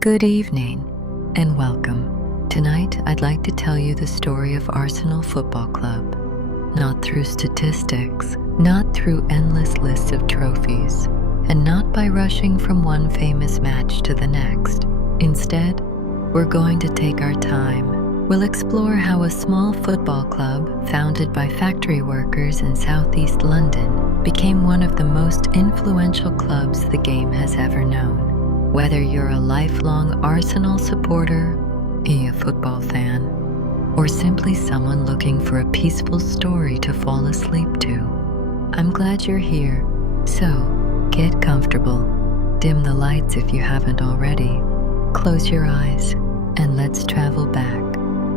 Good evening and welcome. Tonight I'd like to tell you the story of Arsenal Football Club. Not through statistics, not through endless lists of trophies, and not by rushing from one famous match to the next. Instead, we're going to take our time. We'll explore how a small football club founded by factory workers in southeast London became one of the most influential clubs the game has ever known. Whether you're a lifelong Arsenal supporter, a football fan, or simply someone looking for a peaceful story to fall asleep to, I'm glad you're here. So, get comfortable, dim the lights if you haven't already, close your eyes, and let's travel back,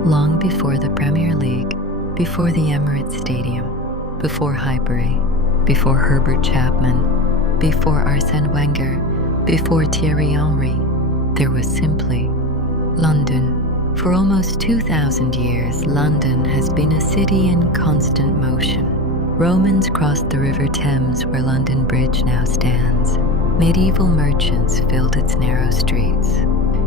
long before the Premier League, before the Emirates Stadium, before Highbury, before Herbert Chapman, before Arsène Wenger, before Thierry Henry. There was simply London. For almost 2,000 years, London has been a city in constant motion. Romans crossed the River Thames where London Bridge now stands. Medieval merchants filled its narrow streets.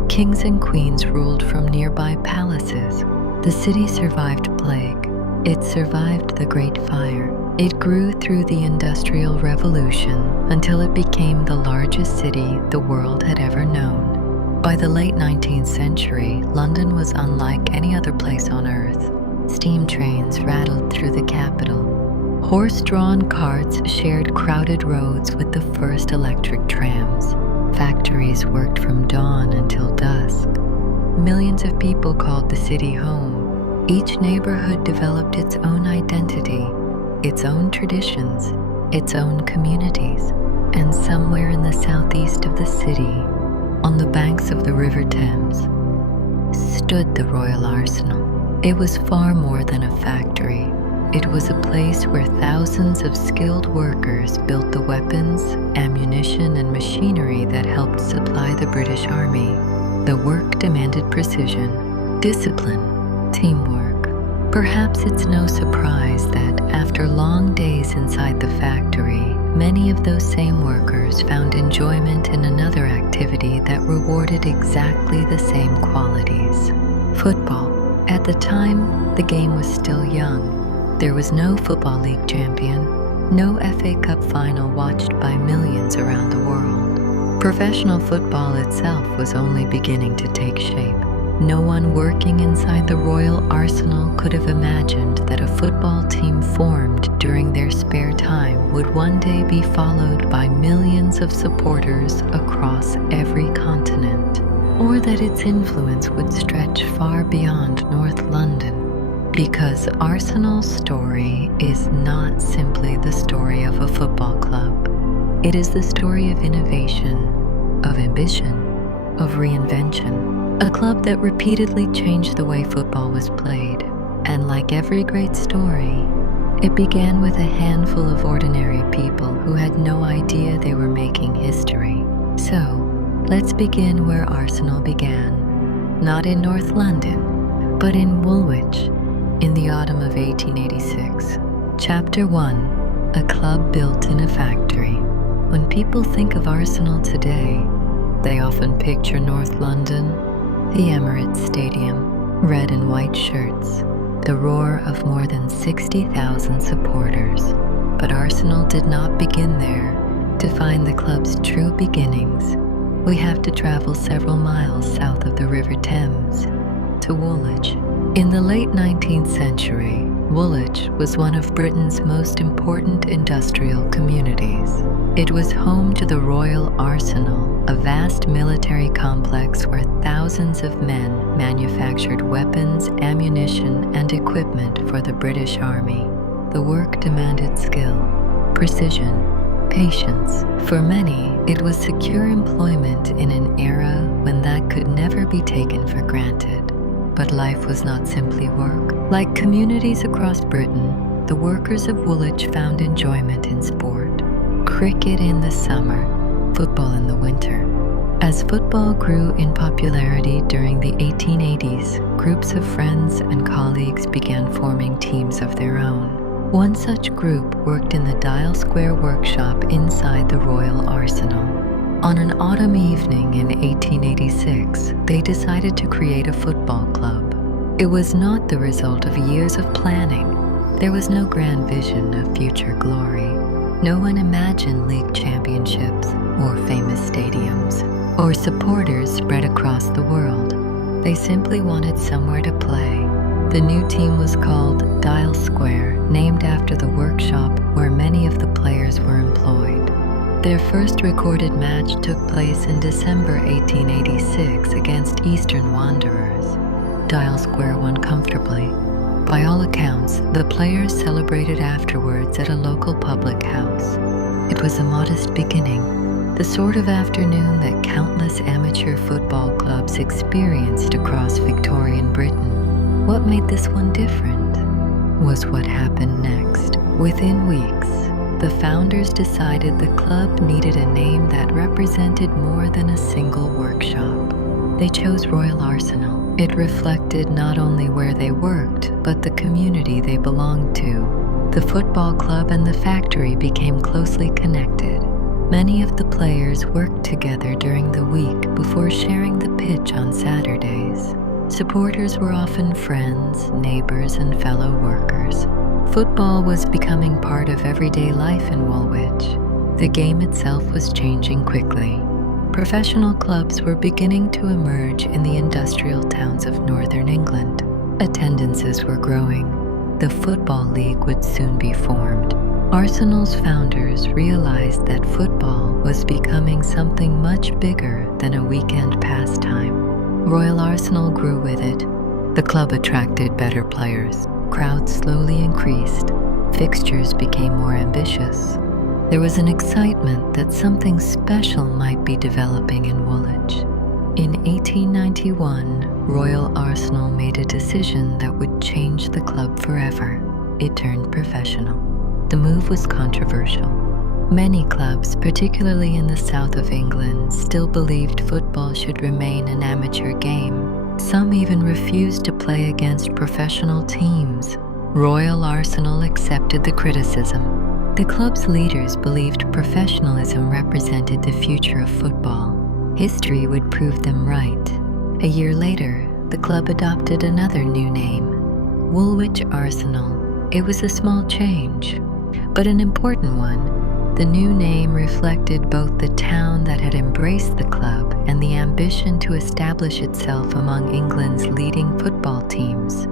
Kings and queens ruled from nearby palaces. The city survived plague. It survived the Great Fire. It grew through the Industrial Revolution until it became the largest city the world had ever known. By the late 19th century, London was unlike any other place on earth. Steam trains rattled through the capital. Horse-drawn carts shared crowded roads with the first electric trams. Factories worked from dawn until dusk. Millions of people called the city home. Each neighborhood developed its own identity, its own traditions, its own communities, and somewhere in the southeast of the city, on the banks of the River Thames, stood the Royal Arsenal. It was far more than a factory. It was a place where thousands of skilled workers built the weapons, ammunition, and machinery that helped supply the British Army. The work demanded precision, discipline, teamwork. Perhaps it's no surprise that after long days inside the factory, many of those same workers found enjoyment in another activity that rewarded exactly the same qualities: football. At the time, the game was still young. There was no Football League champion, no FA Cup final watched by millions around the world. Professional football itself was only beginning to take shape. No one working inside the Royal Arsenal could have imagined that a football team formed during their spare time would one day be followed by millions of supporters across every continent, or that its influence would stretch far beyond North London. Because Arsenal's story is not simply the story of a football club. It is the story of innovation, of ambition, of reinvention. A club that repeatedly changed the way football was played. And like every great story, it began with a handful of ordinary people who had no idea they were making history. So, let's begin where Arsenal began. Not in North London, but in Woolwich, in the autumn of 1886. Chapter 1: A club built in a factory. When people think of Arsenal today, they often picture North London, the Emirates Stadium, red and white shirts, the roar of more than 60,000 supporters. But Arsenal did not begin there. To find the club's true beginnings, we have to travel several miles south of the River Thames, to Woolwich. In the late 19th century, Woolwich was one of Britain's most important industrial communities. It was home to the Royal Arsenal, a vast military complex where thousands of men manufactured weapons, ammunition, and equipment for the British Army. The work demanded skill, precision, patience. For many, it was secure employment in an era when that could never be taken for granted. But life was not simply work. Like communities across Britain, the workers of Woolwich found enjoyment in sport. Cricket in the summer, football in the winter. As football grew in popularity during the 1880s, groups of friends and colleagues began forming teams of their own. One such group worked in the Dial Square workshop inside the Royal Arsenal. On an autumn evening in 1886, they decided to create a football club. It was not the result of years of planning. There was no grand vision of future glory. No one imagined league championships or famous stadiums or supporters spread across the world. They simply wanted somewhere to play. The new team was called Dial Square, named after the workshop where many of the players were employed. Their first recorded match took place in December 1886 against Eastern Wanderers. Dial Square won comfortably. By all accounts, the players celebrated afterwards at a local public house. It was a modest beginning, the sort of afternoon that countless amateur football clubs experienced across Victorian Britain. What made this one different was what happened next. Within weeks, the founders decided the club needed a name that represented more than a single workshop. They chose Royal Arsenal. It reflected not only where they worked, but the community they belonged to. The football club and the factory became closely connected. Many of the players worked together during the week before sharing the pitch on Saturdays. Supporters were often friends, neighbors, and fellow workers. Football was becoming part of everyday life in Woolwich. The game itself was changing quickly. Professional clubs were beginning to emerge in the industrial towns of northern England. Attendances were growing. The Football League would soon be formed. Arsenal's founders realized that football was becoming something much bigger than a weekend pastime. Royal Arsenal grew with it. The club attracted better players. Crowds slowly increased. Fixtures became more ambitious. There was an excitement that something special might be developing in Woolwich. In 1891, Royal Arsenal made a decision that would change the club forever. It turned professional. The move was controversial. Many clubs, particularly in the south of England, still believed football should remain an amateur game. Some even refused to play against professional teams. Royal Arsenal accepted the criticism. The club's leaders believed professionalism represented the future of football. History would prove them right. A year later, the club adopted another new name, Woolwich Arsenal. It was a small change, but an important one. The new name reflected both the town that had embraced the club and the ambition to establish itself among England's leading football teams.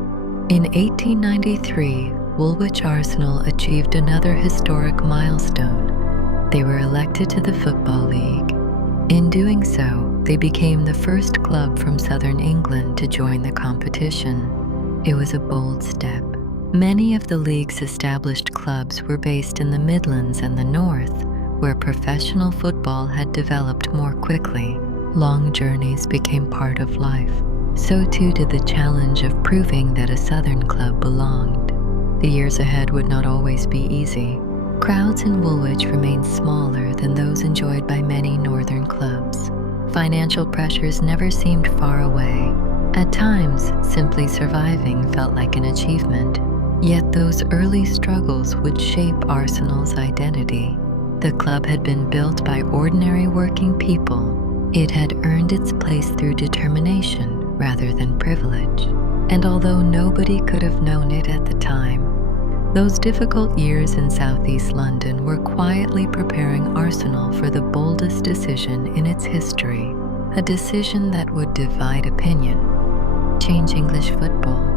In 1893, Woolwich Arsenal achieved another historic milestone. They were elected to the Football League. In doing so, they became the first club from southern England to join the competition. It was a bold step. Many of the league's established clubs were based in the Midlands and the North, where professional football had developed more quickly. Long journeys became part of life. So too did the challenge of proving that a southern club belonged. The years ahead would not always be easy. Crowds in Woolwich remained smaller than those enjoyed by many northern clubs. Financial pressures never seemed far away. At times, simply surviving felt like an achievement. Yet those early struggles would shape Arsenal's identity. The club had been built by ordinary working people. It had earned its place through determination rather than privilege. And although nobody could have known it at the time, those difficult years in southeast London were quietly preparing Arsenal for the boldest decision in its history, a decision that would divide opinion, change English football,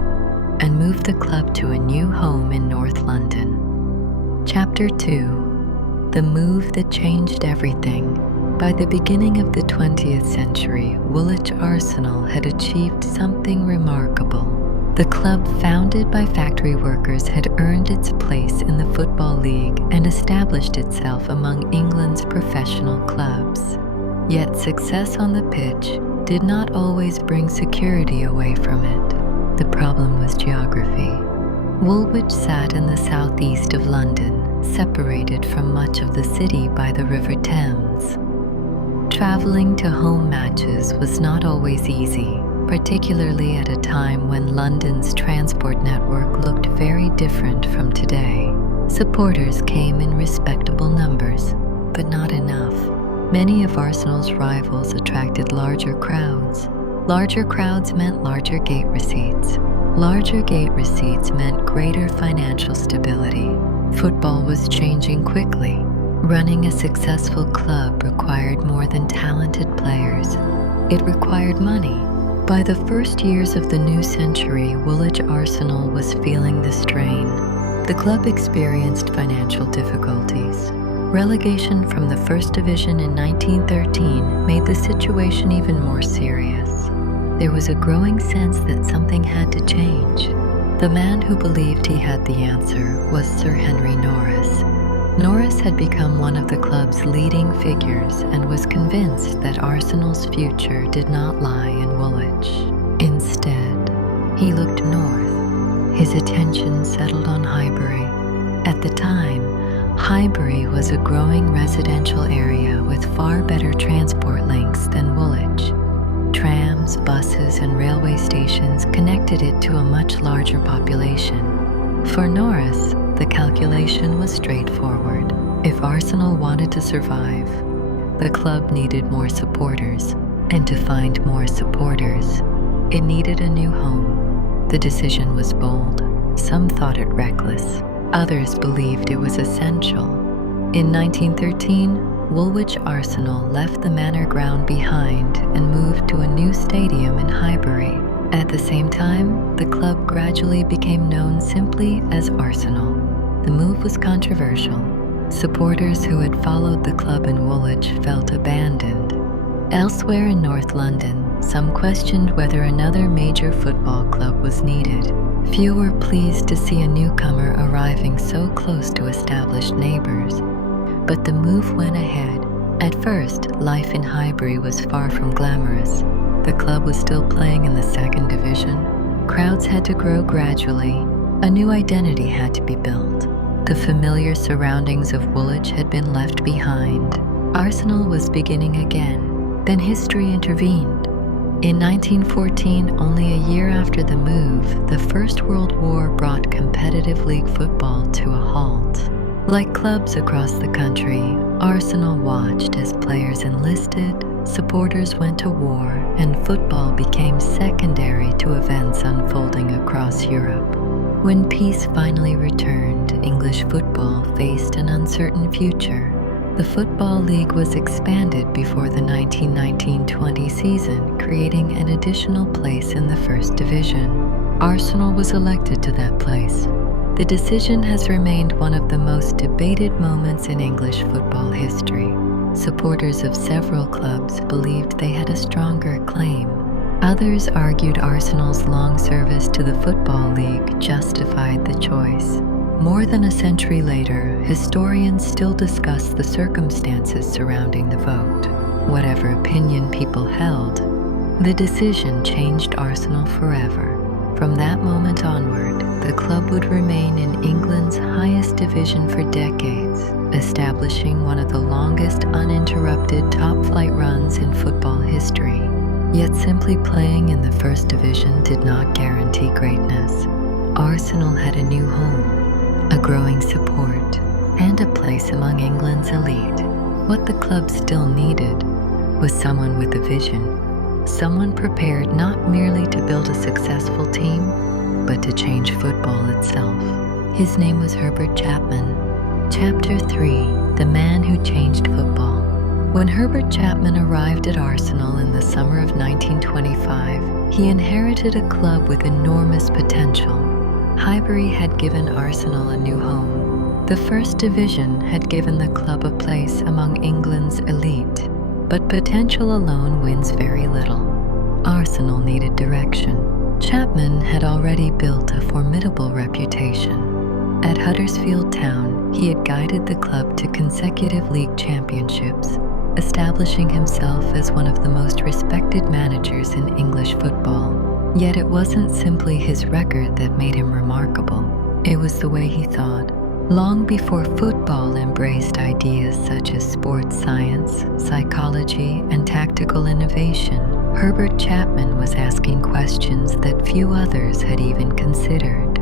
and move the club to a new home in North London. Chapter 2: The Move That Changed Everything. By the beginning of the 20th century, Woolwich Arsenal had achieved something remarkable. The club, founded by factory workers, had earned its place in the Football League and established itself among England's professional clubs. Yet success on the pitch did not always bring security away from it. The problem was geography. Woolwich sat in the southeast of London, separated from much of the city by the River Thames. Traveling to home matches was not always easy, particularly at a time when London's transport network looked very different from today. Supporters came in respectable numbers, but not enough. Many of Arsenal's rivals attracted larger crowds. Larger crowds meant larger gate receipts. Larger gate receipts meant greater financial stability. Football was changing quickly. Running a successful club required more than talented players. It required money. By the first years of the new century, Woolwich Arsenal was feeling the strain. The club experienced financial difficulties. Relegation from the First Division in 1913 made the situation even more serious. There was a growing sense that something had to change. The man who believed he had the answer was Sir Henry Norris. Norris had become one of the club's leading figures and was convinced that Arsenal's future did not lie in Woolwich. Instead, he looked north. His attention settled on Highbury. At the time, Highbury was a growing residential area with far better transport links than Woolwich. Trams, buses, and railway stations connected it to a much larger population. For Norris, the calculation was straightforward. If Arsenal wanted to survive, the club needed more supporters, and to find more supporters, it needed a new home. The decision was bold. Some thought it reckless. Others believed it was essential. In 1913, Woolwich Arsenal left the manor ground behind and moved to a new stadium in Highbury. At the same time, the club gradually became known simply as Arsenal. The move was controversial. Supporters who had followed the club in Woolwich felt abandoned. Elsewhere in North London, some questioned whether another major football club was needed. Few were pleased to see a newcomer arriving so close to established neighbors. But the move went ahead. At first, life in Highbury was far from glamorous. The club was still playing in the second division. Crowds had to grow gradually. A new identity had to be built. The familiar surroundings of Woolwich had been left behind. Arsenal was beginning again. Then history intervened. In 1914, only a year after the move, the First World War brought competitive league football to a halt. Like clubs across the country, Arsenal watched as players enlisted, supporters went to war, and football became secondary to events unfolding across Europe. When peace finally returned, English football faced an uncertain future. The Football League was expanded before the 1919-20 season, creating an additional place in the First Division. Arsenal was elected to that place. The decision has remained one of the most debated moments in English football history. Supporters of several clubs believed they had a stronger claim. Others argued Arsenal's long service to the Football League justified the choice. More than a century later, historians still discuss the circumstances surrounding the vote. Whatever opinion people held, the decision changed Arsenal forever. From that moment onward, the club would remain in England's highest division for decades, establishing one of the longest uninterrupted top-flight runs in football history. Yet simply playing in the First Division did not guarantee greatness. Arsenal had a new home, a growing support, and a place among England's elite. What the club still needed was someone with a vision, someone prepared not merely to build a successful team, but to change football itself. His name was Herbert Chapman. Chapter 3: The Man Who Changed Football. When Herbert Chapman arrived at Arsenal in the summer of 1925, he inherited a club with enormous potential. Highbury had given Arsenal a new home. The First Division had given the club a place among England's elite. But potential alone wins very little. Arsenal needed direction. Chapman had already built a formidable reputation. At Huddersfield Town, he had guided the club to consecutive league championships, establishing himself as one of the most respected managers in English football. Yet it wasn't simply his record that made him remarkable. It was the way he thought. Long before football embraced ideas such as sports science, psychology, and tactical innovation, Herbert Chapman was asking questions that few others had even considered.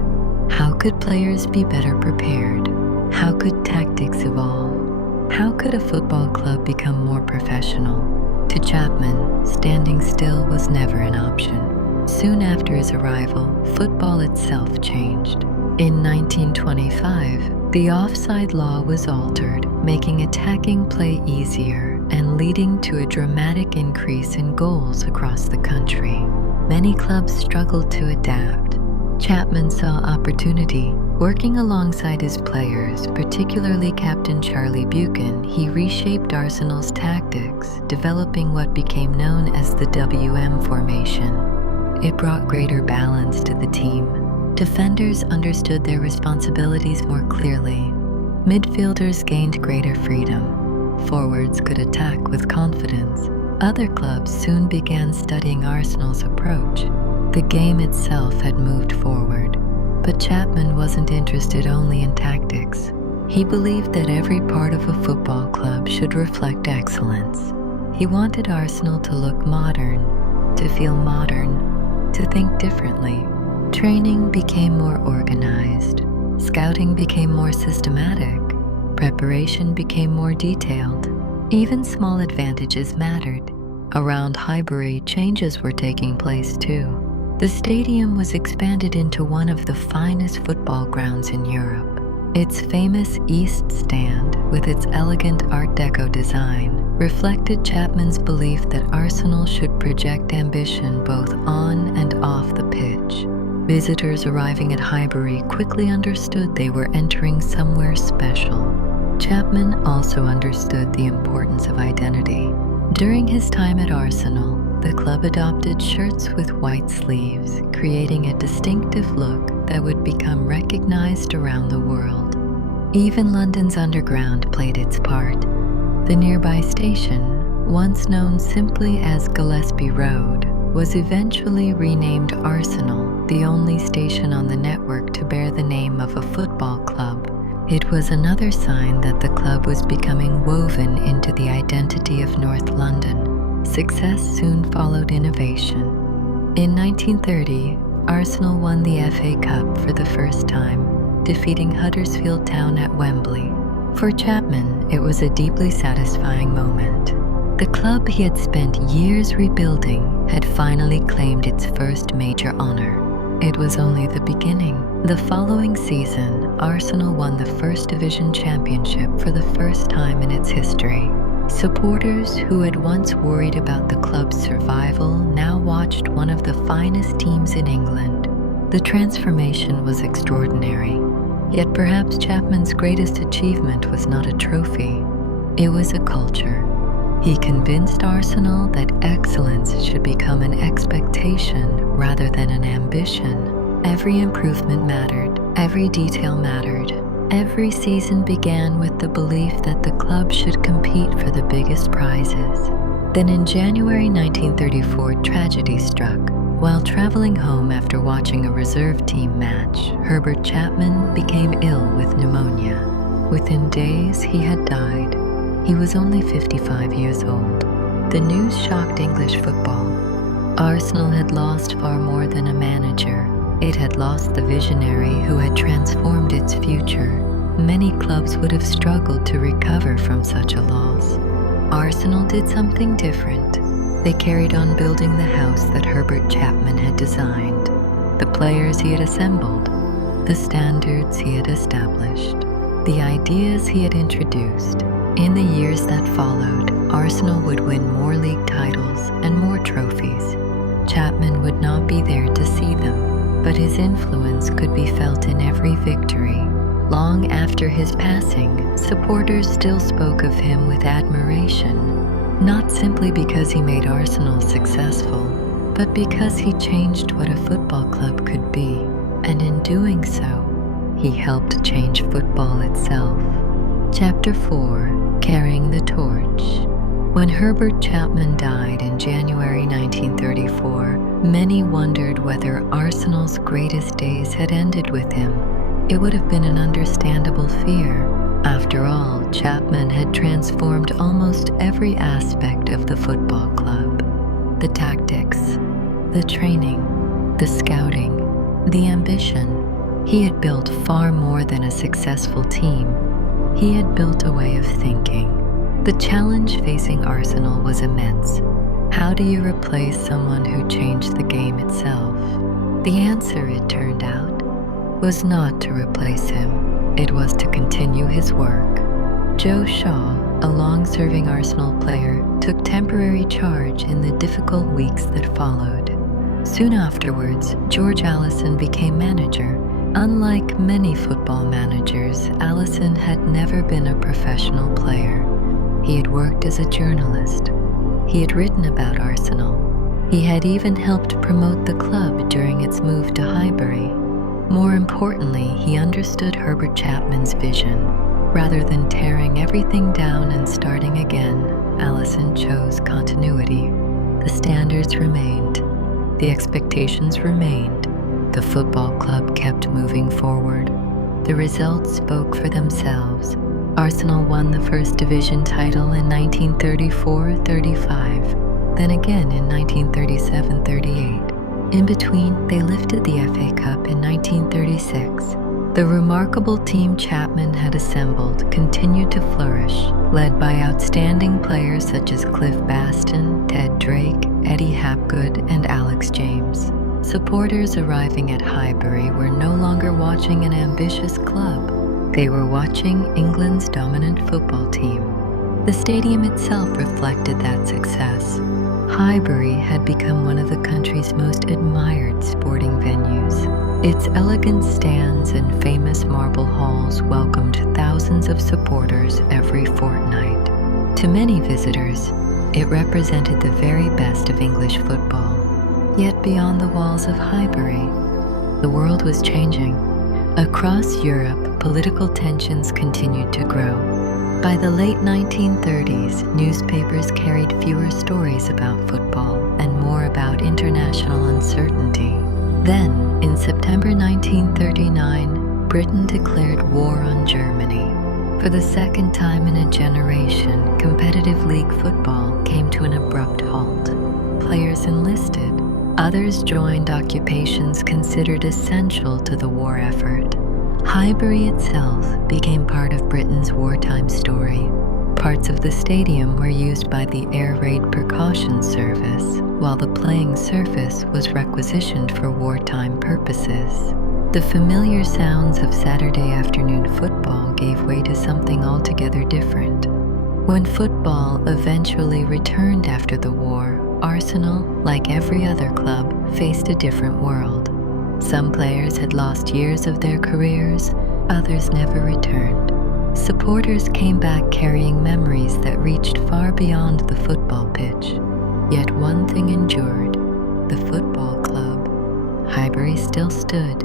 How could players be better prepared? How could tactics evolve? How could a football club become more professional? To Chapman, standing still was never an option. Soon after his arrival, football itself changed. In 1925, the offside law was altered, making attacking play easier and leading to a dramatic increase in goals across the country. Many clubs struggled to adapt. Chapman saw opportunity. Working alongside his players, particularly captain Charlie Buchan, he reshaped Arsenal's tactics, developing what became known as the WM formation. It brought greater balance to the team. Defenders understood their responsibilities more clearly. Midfielders gained greater freedom. Forwards could attack with confidence. Other clubs soon began studying Arsenal's approach. The game itself had moved forward. But Chapman wasn't interested only in tactics. He believed that every part of a football club should reflect excellence. He wanted Arsenal to look modern, to feel modern, to think differently. Training became more organized. Scouting became more systematic. Preparation became more detailed. Even small advantages mattered. Around Highbury, changes were taking place too. The stadium was expanded into one of the finest football grounds in Europe. Its famous East Stand, with its elegant Art Deco design, reflected Chapman's belief that Arsenal should project ambition both on and off the pitch. Visitors arriving at Highbury quickly understood they were entering somewhere special. Chapman also understood the importance of identity. During his time at Arsenal, the club adopted shirts with white sleeves, creating a distinctive look that would become recognized around the world. Even London's Underground played its part. The nearby station, once known simply as Gillespie Road, was eventually renamed Arsenal, the only station on the network to bear the name of a football club. It was another sign that the club was becoming woven into the identity of North London. Success soon followed innovation. In 1930, Arsenal won the FA Cup for the first time, defeating Huddersfield Town at Wembley. For Chapman, it was a deeply satisfying moment. The club he had spent years rebuilding had finally claimed its first major honor. It was only the beginning. The following season, Arsenal won the First Division Championship for the first time in its history. Supporters who had once worried about the club's survival now watched one of the finest teams in England. The transformation was extraordinary. Yet perhaps Chapman's greatest achievement was not a trophy. It was a culture. He convinced Arsenal that excellence should become an expectation rather than an ambition. Every improvement mattered. Every detail mattered. Every season began with the belief that the club should compete for the biggest prizes. Then in January 1934, tragedy struck. While traveling home after watching a reserve team match, Herbert Chapman became ill with pneumonia. Within days, he had died. He was only 55 years old. The news shocked English football. Arsenal had lost far more than a manager. It had lost the visionary who had transformed its future. Many clubs would have struggled to recover from such a loss. Arsenal did something different. They carried on building the house that Herbert Chapman had designed, the players he had assembled, the standards he had established, the ideas he had introduced. In the years that followed, Arsenal would win more league titles and more trophies. Chapman would not be there to see them, but his influence could be felt in every victory. Long after his passing, supporters still spoke of him with admiration, not simply because he made Arsenal successful, but because he changed what a football club could be, and in doing so, he helped change football itself. Chapter 4: Carrying the Torch. When Herbert Chapman died in January 1934, many wondered whether Arsenal's greatest days had ended with him. It would have been an understandable fear. After all, Chapman had transformed almost every aspect of the football club. The tactics, the training, the scouting, the ambition. He had built far more than a successful team. He had built a way of thinking. The challenge facing Arsenal was immense. How do you replace someone who changed the game itself? The answer, it turned out, was not to replace him. It was to continue his work. Joe Shaw, a long-serving Arsenal player, took temporary charge in the difficult weeks that followed. Soon afterwards, George Allison became manager. Unlike many football managers, Allison had never been a professional player. He had worked as a journalist. He had written about Arsenal. He had even helped promote the club during its move to Highbury. More importantly, he understood Herbert Chapman's vision. Rather than tearing everything down and starting again, Allison chose continuity. The standards remained. The expectations remained. The football club kept moving forward. The results spoke for themselves. Arsenal won the First Division title in 1934-35, then again in 1937-38. In between, they lifted the FA Cup in 1936. The remarkable team Chapman had assembled continued to flourish, led by outstanding players such as Cliff Baston, Ted Drake, Eddie Hapgood, and Alex James. Supporters arriving at Highbury were no longer watching an ambitious club. They were watching England's dominant football team. The stadium itself reflected that success. Highbury had become one of the country's most admired sporting venues. Its elegant stands and famous marble halls welcomed thousands of supporters every fortnight. To many visitors, it represented the very best of English football. Yet beyond the walls of Highbury, the world was changing. Across Europe, political tensions continued to grow. By the late 1930s, newspapers carried fewer stories about football and more about international uncertainty. Then, in September 1939, Britain declared war on Germany. For the second time in a generation, competitive league football came to an abrupt halt. Players enlisted. Others joined occupations considered essential to the war effort. Highbury itself became part of Britain's wartime story. Parts of the stadium were used by the Air Raid Precaution Service, while the playing surface was requisitioned for wartime purposes. The familiar sounds of Saturday afternoon football gave way to something altogether different. When football eventually returned after the war, Arsenal, like every other club, faced a different world. Some players had lost years of their careers, others never returned. Supporters came back carrying memories that reached far beyond the football pitch. Yet one thing endured: the football club. Highbury still stood.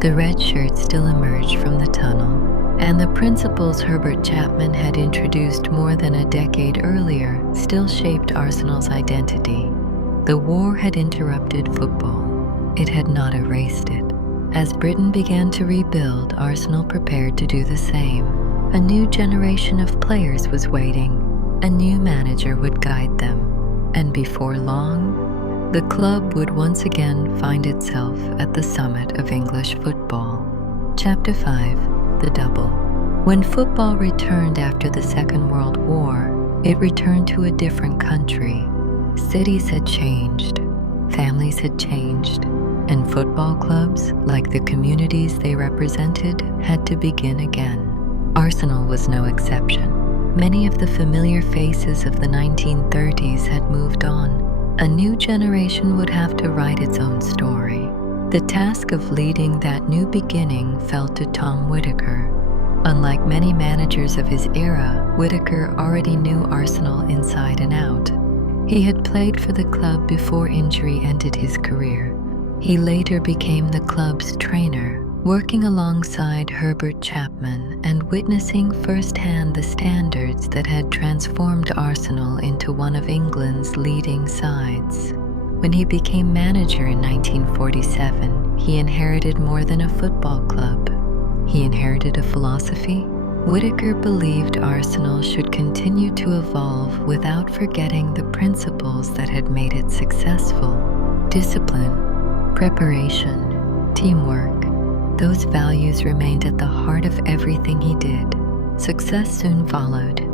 The red shirts still emerged from the tunnel, and the principles Herbert Chapman had introduced more than a decade earlier still shaped Arsenal's identity. The war had interrupted football. It had not erased it. As Britain began to rebuild, Arsenal prepared to do the same. A new generation of players was waiting. A new manager would guide them. And before long, the club would once again find itself at the summit of English football. Chapter 5. The Double. When football returned after the Second World War, it returned to a different country. Cities had changed, families had changed, and football clubs, like the communities they represented, had to begin again. Arsenal was no exception. Many of the familiar faces of the 1930s had moved on. A new generation would have to write its own story. The task of leading that new beginning fell to Tom Whittaker. Unlike many managers of his era, Whittaker already knew Arsenal inside and out. He had played for the club before injury ended his career. He later became the club's trainer, working alongside Herbert Chapman and witnessing firsthand the standards that had transformed Arsenal into one of England's leading sides. When he became manager in 1947, he inherited more than a football club. He inherited a philosophy. Whittaker believed Arsenal should continue to evolve without forgetting the principles that had made it successful. Discipline, preparation, teamwork. Those values remained at the heart of everything he did. Success soon followed.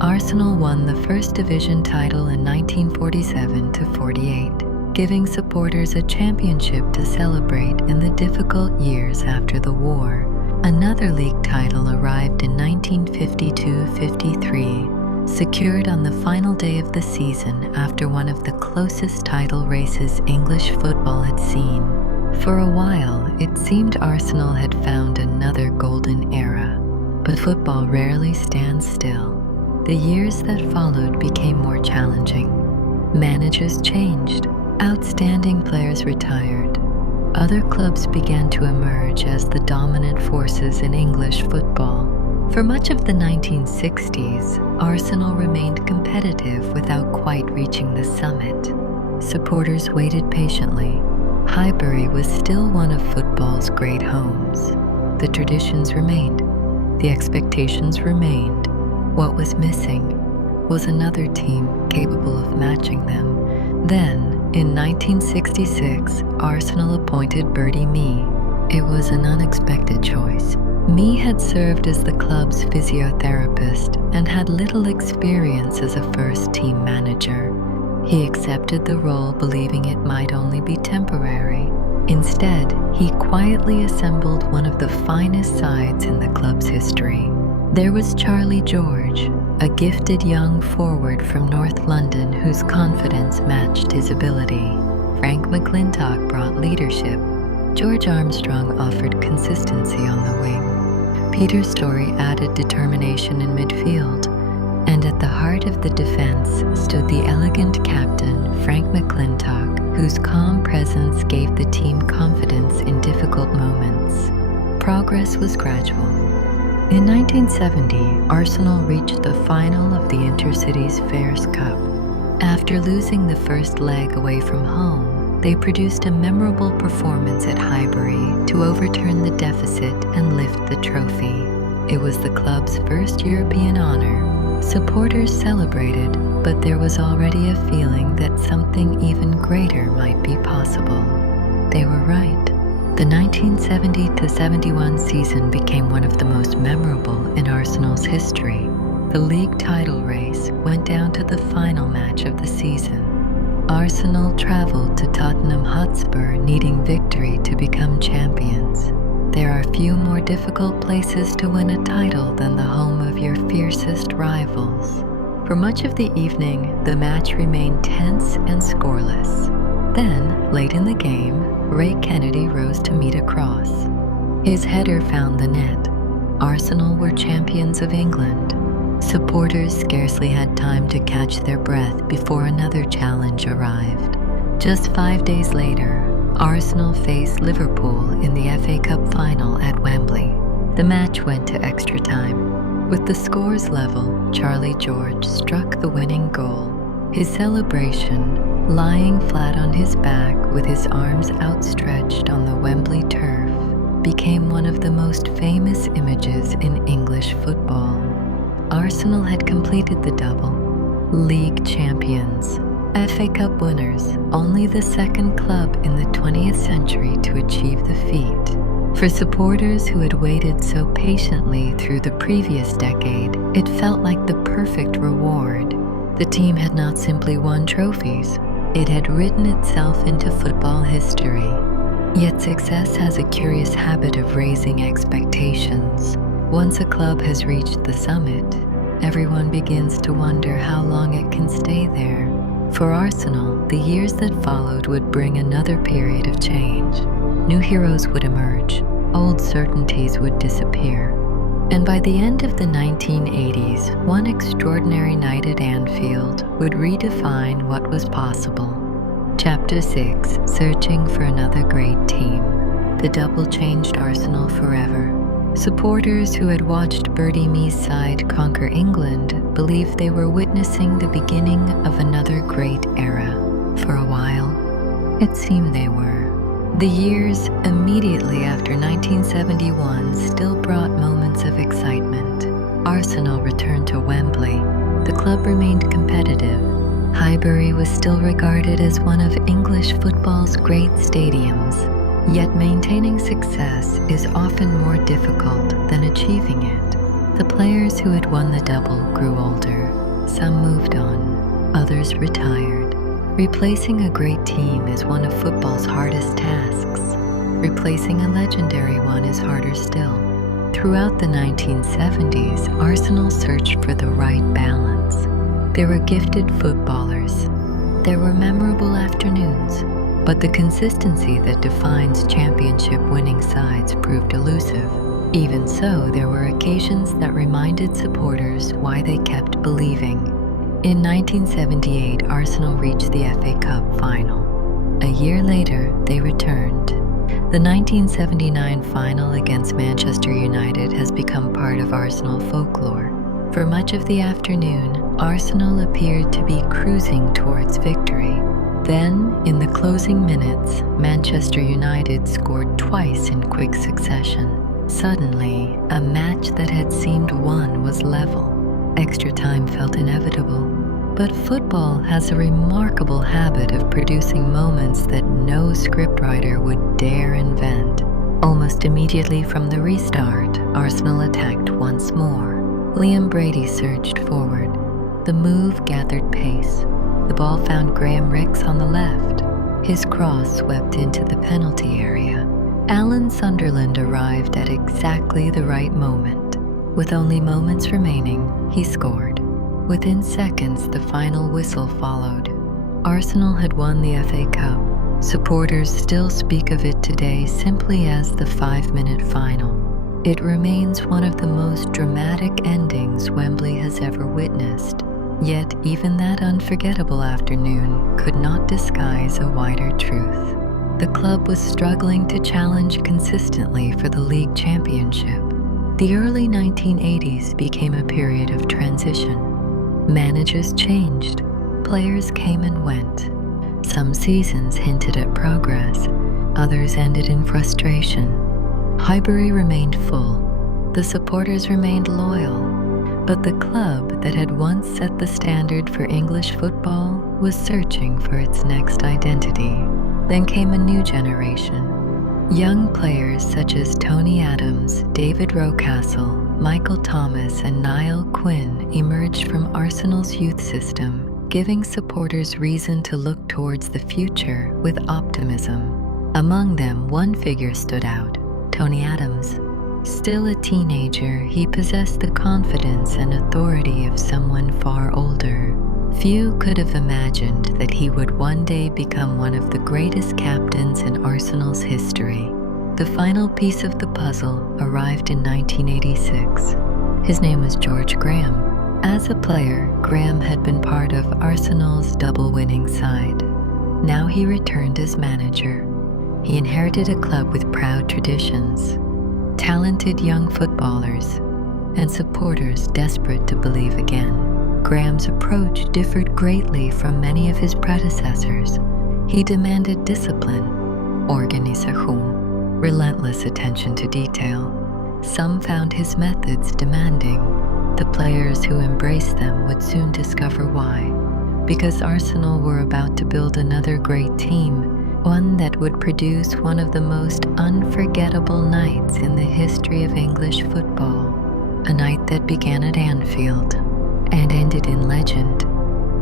Arsenal won the First Division title in 1947-48, giving supporters a championship to celebrate in the difficult years after the war. Another league title arrived in 1952-53, secured on the final day of the season after one of the closest title races English football had seen. For a while, it seemed Arsenal had found another golden era, but football rarely stands still. The years that followed became more challenging. Managers changed, outstanding players retired. Other clubs began to emerge as the dominant forces in English football. For much of the 1960s, Arsenal remained competitive without quite reaching the summit. Supporters waited patiently. Highbury was still one of football's great homes. The traditions remained. The expectations remained. What was missing was another team capable of matching them. Then, in 1966, Arsenal appointed Bertie Mee. It was an unexpected choice. Mee had served as the club's physiotherapist and had little experience as a first-team manager. He accepted the role believing it might only be temporary. Instead, he quietly assembled one of the finest sides in the club's history. There was Charlie George, a gifted young forward from North London whose confidence matched his ability. Frank McLintock brought leadership. George Armstrong offered consistency on the wing. Peter Storey added determination in midfield. And at the heart of the defense stood the elegant captain, Frank McLintock, whose calm presence gave the team confidence in difficult moments. Progress was gradual. In 1970, Arsenal reached the final of the Intercities Fairs Cup. After losing the first leg away from home, they produced a memorable performance at Highbury to overturn the deficit and lift the trophy. It was the club's first European honor. Supporters celebrated, but there was already a feeling that something even greater might be possible. They were right. The 1970-71 season became one of the most memorable in Arsenal's history. The league title race went down to the final match of the season. Arsenal traveled to Tottenham Hotspur needing victory to become champions. There are few more difficult places to win a title than the home of your fiercest rivals. For much of the evening, the match remained tense and scoreless. Then, late in the game, Ray Kennedy rose to meet a cross. His header found the net. Arsenal were champions of England. Supporters scarcely had time to catch their breath before another challenge arrived. Just 5 days later, Arsenal faced Liverpool in the FA Cup final at Wembley. The match went to extra time. With the scores level, Charlie George struck the winning goal. His celebration, lying flat on his back with his arms outstretched on the Wembley turf, became one of the most famous images in English football. Arsenal had completed the double. League champions, FA Cup winners, only the second club in the 20th century to achieve the feat. For supporters who had waited so patiently through the previous decade, it felt like the perfect reward. The team had not simply won trophies, it had written itself into football history. Yet success has a curious habit of raising expectations. Once a club has reached the summit, everyone begins to wonder how long it can stay there. For Arsenal, the years that followed would bring another period of change. New heroes would emerge, old certainties would disappear. And by the end of the 1980s, one extraordinary night at Anfield would redefine what was possible. Chapter 6, Searching for Another Great Team. The double changed Arsenal forever. Supporters who had watched Bertie Mee's side conquer England believed they were witnessing the beginning of another great era. For a while, it seemed they were. The years immediately after 1971 still brought moments of excitement. Arsenal returned to Wembley. The club remained competitive. Highbury was still regarded as one of English football's great stadiums. Yet maintaining success is often more difficult than achieving it. the players who had won the double grew older, some moved on, others retired. Replacing a great team is one of football's hardest tasks. Replacing a legendary one is harder still. Throughout the 1970s, Arsenal searched for the right balance. There were gifted footballers. There were memorable afternoons. But the consistency that defines championship-winning sides proved elusive. Even so, there were occasions that reminded supporters why they kept believing. In 1978, Arsenal reached the FA Cup final. A year later, they returned. The 1979 final against Manchester United has become part of Arsenal folklore. For much of the afternoon, Arsenal appeared to be cruising towards victory. Then, in the closing minutes, Manchester United scored twice in quick succession. Suddenly, a match that had seemed won was level. Extra time felt inevitable. But football has a remarkable habit of producing moments that no scriptwriter would dare invent. Almost immediately from the restart, Arsenal attacked once more. Liam Brady surged forward. The move gathered pace. The ball found Graham Rix on the left. His cross swept into the penalty area. Alan Sunderland arrived at exactly the right moment. With only moments remaining, he scored. Within seconds, the final whistle followed. Arsenal had won the FA Cup. Supporters still speak of it today simply as the 5-minute final. It remains one of the most dramatic endings Wembley has ever witnessed. Yet even that unforgettable afternoon could not disguise a wider truth. The club was struggling to challenge consistently for the league championship. The early 1980s became a period of transition. Managers changed, players came and went. Some seasons hinted at progress, others ended in frustration. Highbury remained full, the supporters remained loyal. But the club that had once set the standard for English football was searching for its next identity. Then came a new generation. Young players such as Tony Adams, David Rocastle, Michael Thomas, and Niall Quinn emerged from Arsenal's youth system, giving supporters reason to look towards the future with optimism. Among them, one figure stood out, Tony Adams. Still a teenager, he possessed the confidence and authority of someone far older. Few could have imagined that he would one day become one of the greatest captains in Arsenal's history. The final piece of the puzzle arrived in 1986. His name was George Graham. As a player, Graham had been part of Arsenal's double-winning side. Now he returned as manager. He inherited a club with proud traditions, talented young footballers, and supporters desperate to believe again. Graham's approach differed greatly from many of his predecessors. He demanded discipline, organisation, relentless attention to detail. Some found his methods demanding. The players who embraced them would soon discover why. Because Arsenal were about to build another great team, one that would produce one of the most unforgettable nights in the history of English football. A night that began at Anfield and ended in legend.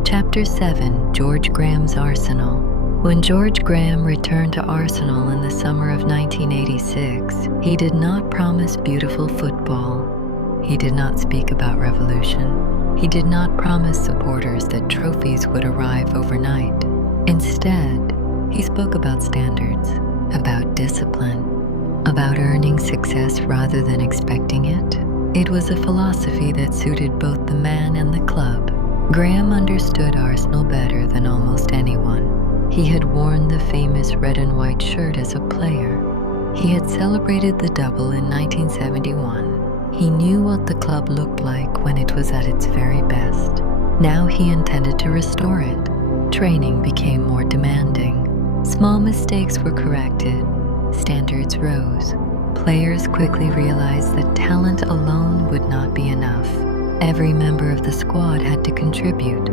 Chapter 7, George Graham's Arsenal. When George Graham returned to Arsenal in the summer of 1986, he did not promise beautiful football. He did not speak about revolution. He did not promise supporters that trophies would arrive overnight. Instead, he spoke about standards, about discipline, about earning success rather than expecting it. It was a philosophy that suited both the man and the club. Graham understood Arsenal better than almost anyone. He had worn the famous red and white shirt as a player. He had celebrated the double in 1971. He knew what the club looked like when it was at its very best. Now he intended to restore it. Training became more demanding. Small mistakes were corrected. Standards rose. Players quickly realized that talent alone would not be enough. Every member of the squad had to contribute.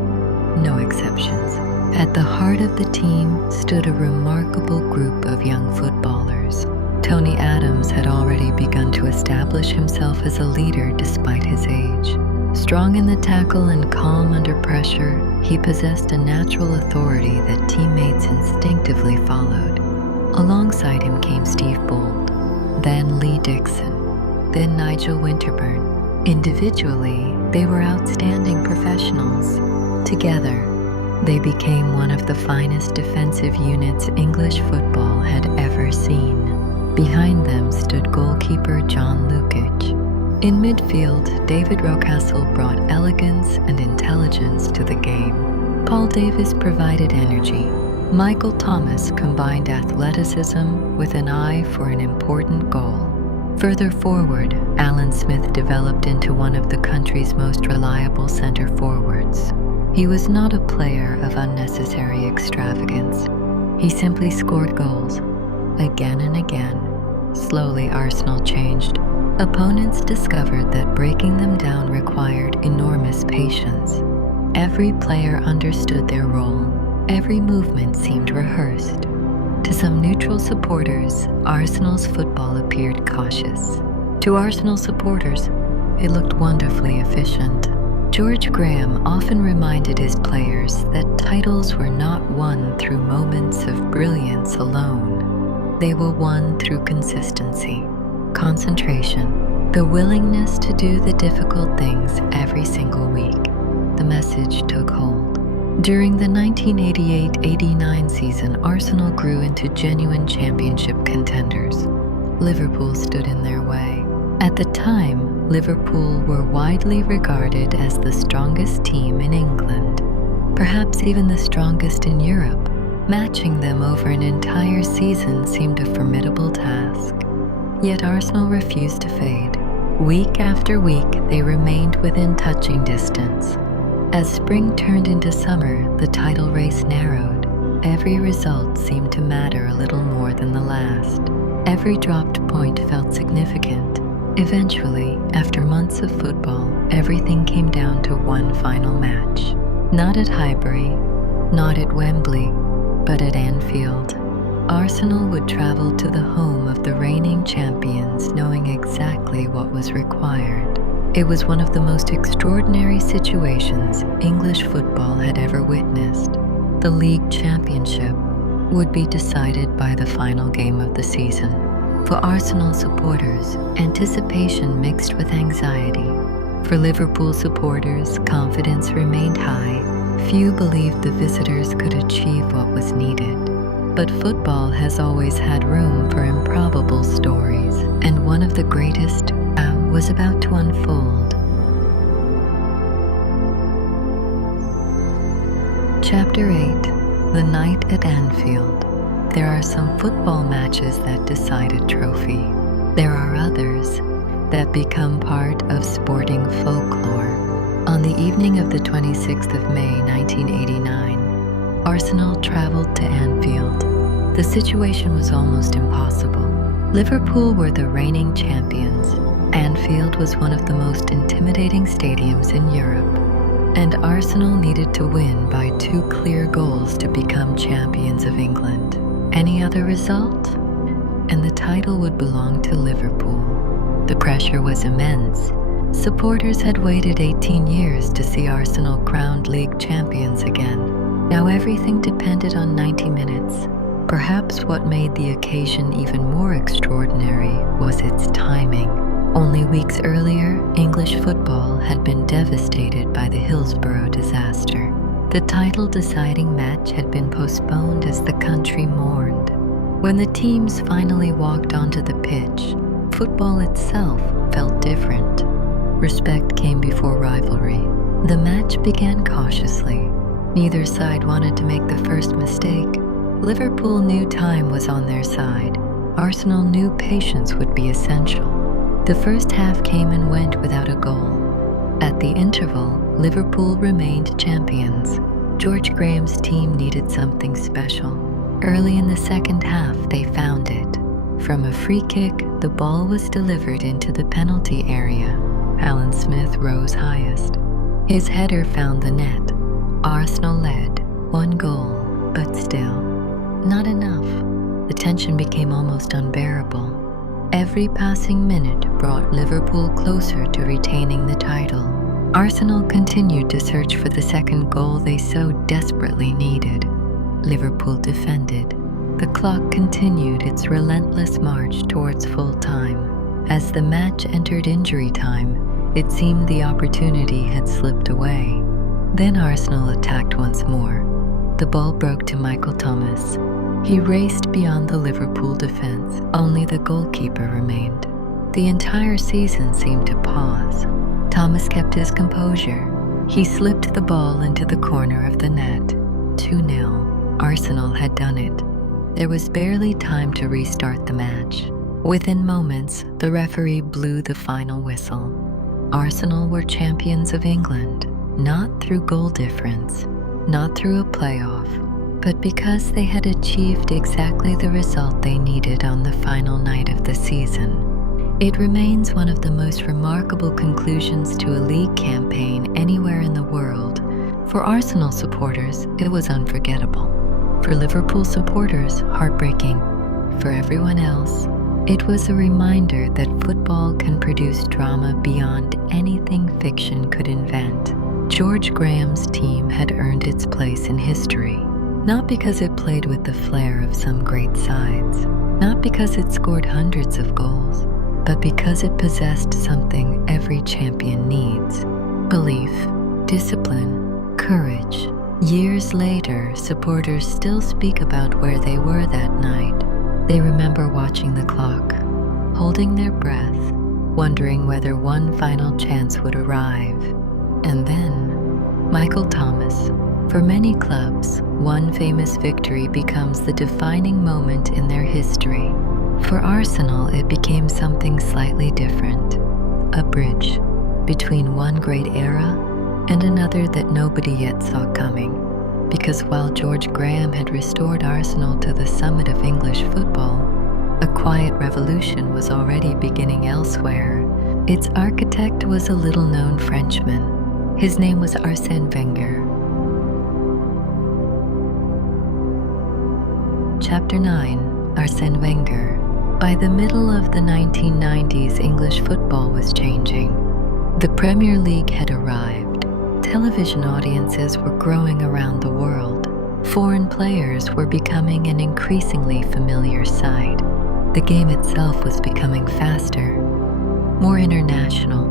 No exceptions. At the heart of the team stood a remarkable group of young footballers. Tony Adams had already begun to establish himself as a leader despite his age. Strong in the tackle and calm under pressure, he possessed a natural authority that teammates instinctively followed. Alongside him came Steve Bold, then Lee Dixon, then Nigel Winterburn. Individually, they were outstanding professionals. Together, they became one of the finest defensive units English football had ever seen. Behind them stood goalkeeper John Lukic. In midfield, David Rocastle brought elegance and intelligence to the game. Paul Davis provided energy. Michael Thomas combined athleticism with an eye for an important goal. Further forward, Alan Smith developed into one of the country's most reliable center forwards. He was not a player of unnecessary extravagance. He simply scored goals, again and again. Slowly, Arsenal changed. Opponents discovered that breaking them down required enormous patience. Every player understood their role. Every movement seemed rehearsed. To some neutral supporters, Arsenal's football appeared cautious. To Arsenal supporters, it looked wonderfully efficient. George Graham often reminded his players that titles were not won through moments of brilliance alone. They were won through consistency, concentration, the willingness to do the difficult things every single week. The message took hold. During the 1988-89 season, Arsenal grew into genuine championship contenders. Liverpool stood in their way. At the time, Liverpool were widely regarded as the strongest team in England, perhaps even the strongest in Europe. Matching them over an entire season seemed a formidable task. Yet Arsenal refused to fade. Week after week, they remained within touching distance. As spring turned into summer, the title race narrowed. Every result seemed to matter a little more than the last. Every dropped point felt significant. Eventually, after months of football, everything came down to one final match. Not at Highbury, not at Wembley, but at Anfield. Arsenal would travel to the home of the reigning champions, knowing exactly what was required. It was one of the most extraordinary situations English football had ever witnessed. The league championship would be decided by the final game of the season. For Arsenal supporters, anticipation mixed with anxiety. For Liverpool supporters, confidence remained high. Few believed the visitors could achieve what was needed. But football has always had room for improbable stories, and one of the greatest was about to unfold. Chapter 8: The Night at Anfield. There are some football matches that decide a trophy. There are others that become part of sporting folklore. On the evening of the 26th of May, 1989, Arsenal traveled to Anfield. The situation was almost impossible. Liverpool were the reigning champions. Anfield was one of the most intimidating stadiums in Europe, and Arsenal needed to win by 2 clear goals to become champions of England. Any other result, and the title would belong to Liverpool. The pressure was immense. Supporters had waited 18 years to see Arsenal crowned league champions again. Now everything depended on 90 minutes. Perhaps what made the occasion even more extraordinary was its timing. Only weeks earlier, English football had been devastated by the Hillsborough disaster. The title-deciding match had been postponed as the country mourned. When the teams finally walked onto the pitch, football itself felt different. Respect came before rivalry. The match began cautiously. Neither side wanted to make the first mistake. Liverpool knew time was on their side. Arsenal knew patience would be essential. The first half came and went without a goal. At the interval, Liverpool remained champions. George Graham's team needed something special. Early in the second half, they found it. From a free kick, the ball was delivered into the penalty area. Alan Smith rose highest. His header found the net. Arsenal led, 1 goal, but still, not enough. The tension became almost unbearable. Every passing minute brought Liverpool closer to retaining the title. Arsenal continued to search for the second goal they so desperately needed. Liverpool defended. The clock continued its relentless march towards full time. As the match entered injury time, it seemed the opportunity had slipped away. Then Arsenal attacked once more. The ball broke to Michael Thomas. He raced beyond the Liverpool defense. Only the goalkeeper remained. The entire season seemed to pause. Thomas kept his composure. He slipped the ball into the corner of the net. 2-0. Arsenal had done it. There was barely time to restart the match. Within moments, the referee blew the final whistle. Arsenal were champions of England, not through goal difference, not through a playoff, but because they had achieved exactly the result they needed on the final night of the season. It remains one of the most remarkable conclusions to a league campaign anywhere in the world. For Arsenal supporters, it was unforgettable. For Liverpool supporters, heartbreaking. For everyone else, it was a reminder that football can produce drama beyond anything fiction could invent. George Graham's team had earned its place in history, not because it played with the flair of some great sides, not because it scored hundreds of goals, but because it possessed something every champion needs: belief, discipline, courage. Years later, supporters still speak about where they were that night. They remember watching the clock, holding their breath, wondering whether one final chance would arrive. And then, Michael Thomas. For many clubs, one famous victory becomes the defining moment in their history. For Arsenal, it became something slightly different, a bridge between one great era and another that nobody yet saw coming. Because while George Graham had restored Arsenal to the summit of English football, a quiet revolution was already beginning elsewhere. Its architect was a little-known Frenchman. His name was Arsène Wenger. Chapter 9. Arsène Wenger. By the middle of the 1990s, English football was changing. The Premier League had arrived. Television audiences were growing around the world. Foreign players were becoming an increasingly familiar sight. The game itself was becoming faster, more international,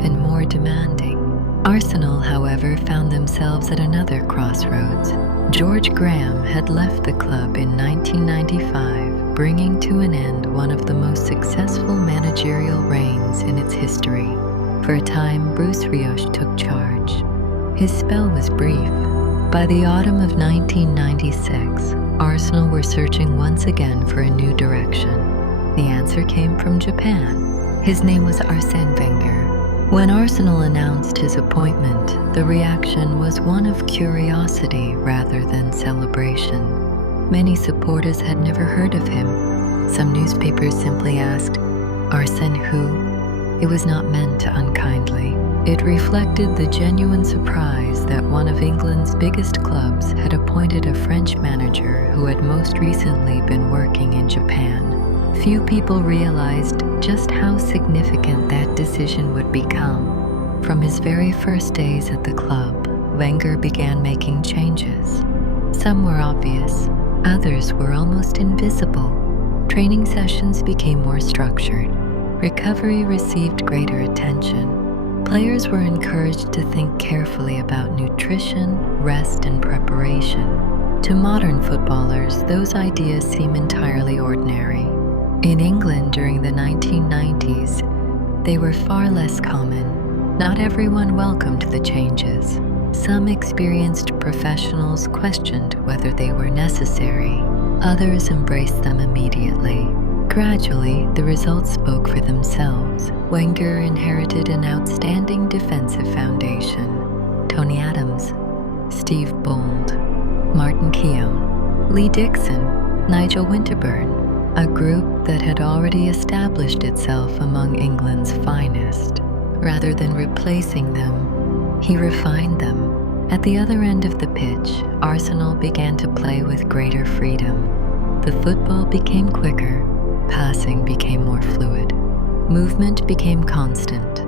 and more demanding. Arsenal, however, found themselves at another crossroads. George Graham had left the club in 1995, bringing to an end one of the most successful managerial reigns in its history. For a time, Bruce Rioch took charge. His spell was brief. By the autumn of 1996, Arsenal were searching once again for a new direction. The answer came from Japan. His name was Arsène Wenger. When Arsenal announced his appointment, the reaction was one of curiosity rather than celebration. Many supporters had never heard of him. Some newspapers simply asked, "Arsène who?" It was not meant unkindly. It reflected the genuine surprise that one of England's biggest clubs had appointed a French manager who had most recently been working in Japan. Few people realized just how significant that decision would become. From his very first days at the club, Wenger began making changes. Some were obvious, others were almost invisible. Training sessions became more structured. Recovery received greater attention. Players were encouraged to think carefully about nutrition, rest, and preparation. To modern footballers, those ideas seem entirely ordinary. In England during the 1990s, they were far less common. Not everyone welcomed the changes. Some experienced professionals questioned whether they were necessary. Others embraced them immediately. Gradually, the results spoke for themselves. Wenger inherited an outstanding defensive foundation. Tony Adams, Steve Bold, Martin Keown, Lee Dixon, Nigel Winterburn, a group that had already established itself among England's finest. Rather than replacing them, he refined them. At the other end of the pitch, Arsenal began to play with greater freedom. The football became quicker, Passing became more fluid. Movement became constant.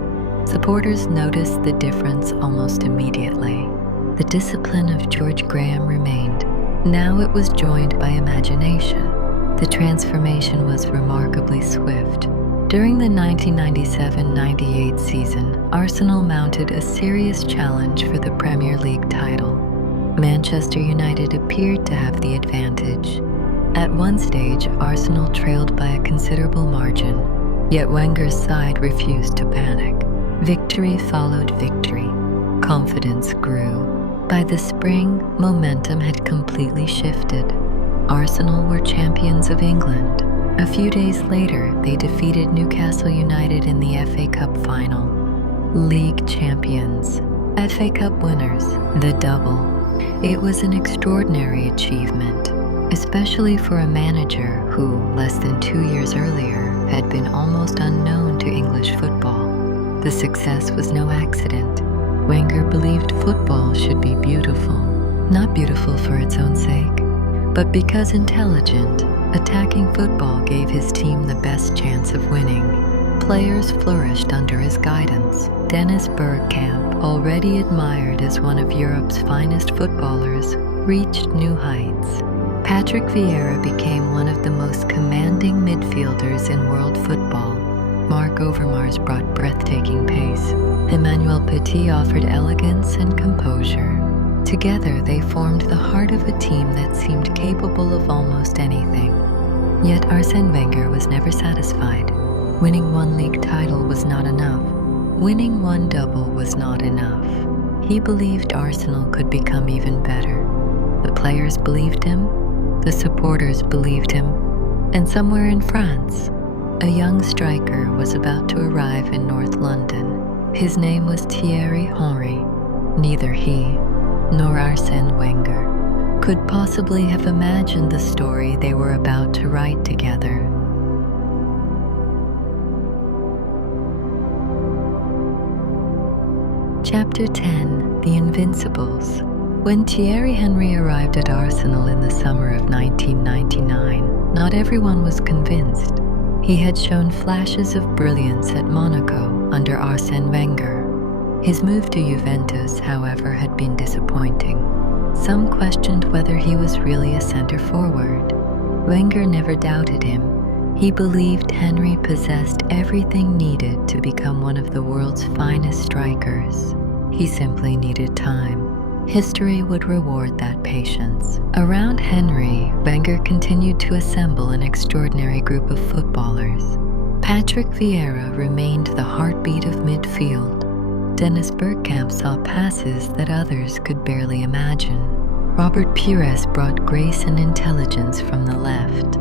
Supporters noticed the difference almost immediately. The discipline of George Graham remained. Now it was joined by imagination. The transformation was remarkably swift. During the 1997-98 season, Arsenal mounted a serious challenge for the Premier League title. Manchester United appeared to have the advantage. At one stage, Arsenal trailed by a considerable margin, yet Wenger's side refused to panic. Victory followed victory. Confidence grew. By the spring, momentum had completely shifted. Arsenal were champions of England. A few days later, they defeated Newcastle United in the FA Cup final. League champions, FA Cup winners, the double. It was an extraordinary achievement, especially for a manager who, less than 2 years earlier, had been almost unknown to English football. The success was no accident. Wenger believed football should be beautiful, not beautiful for its own sake, but because intelligent, attacking football gave his team the best chance of winning. Players flourished under his guidance. Dennis Bergkamp, already admired as one of Europe's finest footballers, reached new heights. Patrick Vieira became one of the most commanding midfielders in world football. Marc Overmars brought breathtaking pace. Emmanuel Petit offered elegance and composure. Together, they formed the heart of a team that seemed capable of almost anything. Yet Arsène Wenger was never satisfied. Winning one league title was not enough. Winning one double was not enough. He believed Arsenal could become even better. The players believed him, the supporters believed him, and somewhere in France, a young striker was about to arrive in North London. His name was Thierry Henry. Neither he nor Arsène Wenger could possibly have imagined the story they were about to write together. Chapter 10: The Invincibles. When Thierry Henry arrived at Arsenal in the summer of 1999, not everyone was convinced. He had shown flashes of brilliance at Monaco under Arsène Wenger. His move to Juventus, however, had been disappointing. Some questioned whether he was really a center forward. Wenger never doubted him. He believed Henry possessed everything needed to become one of the world's finest strikers. He simply needed time. History would reward that patience. Around Henry, Wenger continued to assemble an extraordinary group of footballers. Patrick Vieira remained the heartbeat of midfield. Dennis Bergkamp saw passes that others could barely imagine. Robert Pires brought grace and intelligence from the left.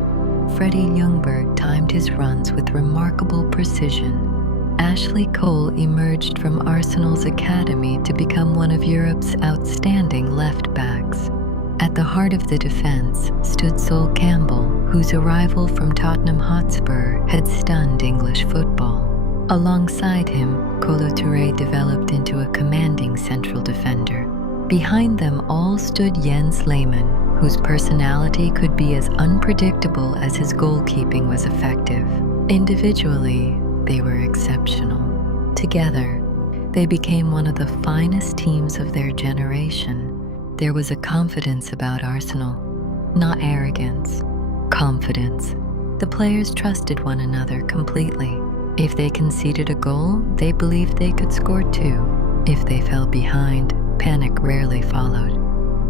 Freddie Ljungberg timed his runs with remarkable precision. Ashley Cole emerged from Arsenal's academy to become one of Europe's outstanding left-backs. At the heart of the defense stood Sol Campbell, whose arrival from Tottenham Hotspur had stunned English football. Alongside him, Kolo Touré developed into a commanding central defender. Behind them all stood Jens Lehmann, whose personality could be as unpredictable as his goalkeeping was effective. Individually, they were exceptional. Together, they became one of the finest teams of their generation. There was a confidence about Arsenal, not arrogance, confidence. The players trusted one another completely. If they conceded a goal, they believed they could score two. If they fell behind, panic rarely followed.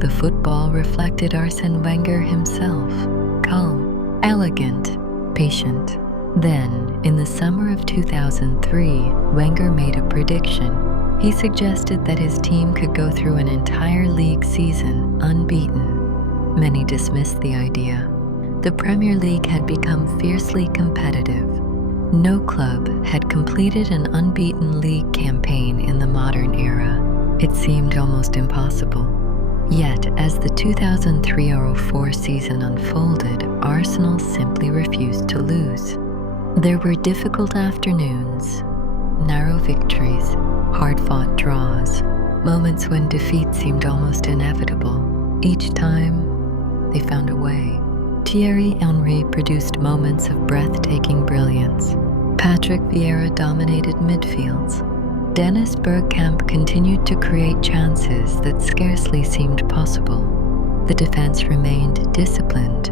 The football reflected Arsène Wenger himself, calm, elegant, patient. Then, in the summer of 2003, Wenger made a prediction. He suggested that his team could go through an entire league season unbeaten. Many dismissed the idea. The Premier League had become fiercely competitive. No club had completed an unbeaten league campaign in the modern era. It seemed almost impossible. Yet, as the 2003-04 season unfolded, Arsenal simply refused to lose. There were difficult afternoons, narrow victories, hard-fought draws, moments when defeat seemed almost inevitable. Each time, they found a way. Thierry Henry produced moments of breathtaking brilliance. Patrick Vieira dominated midfields. Dennis Bergkamp continued to create chances that scarcely seemed possible. The defense remained disciplined.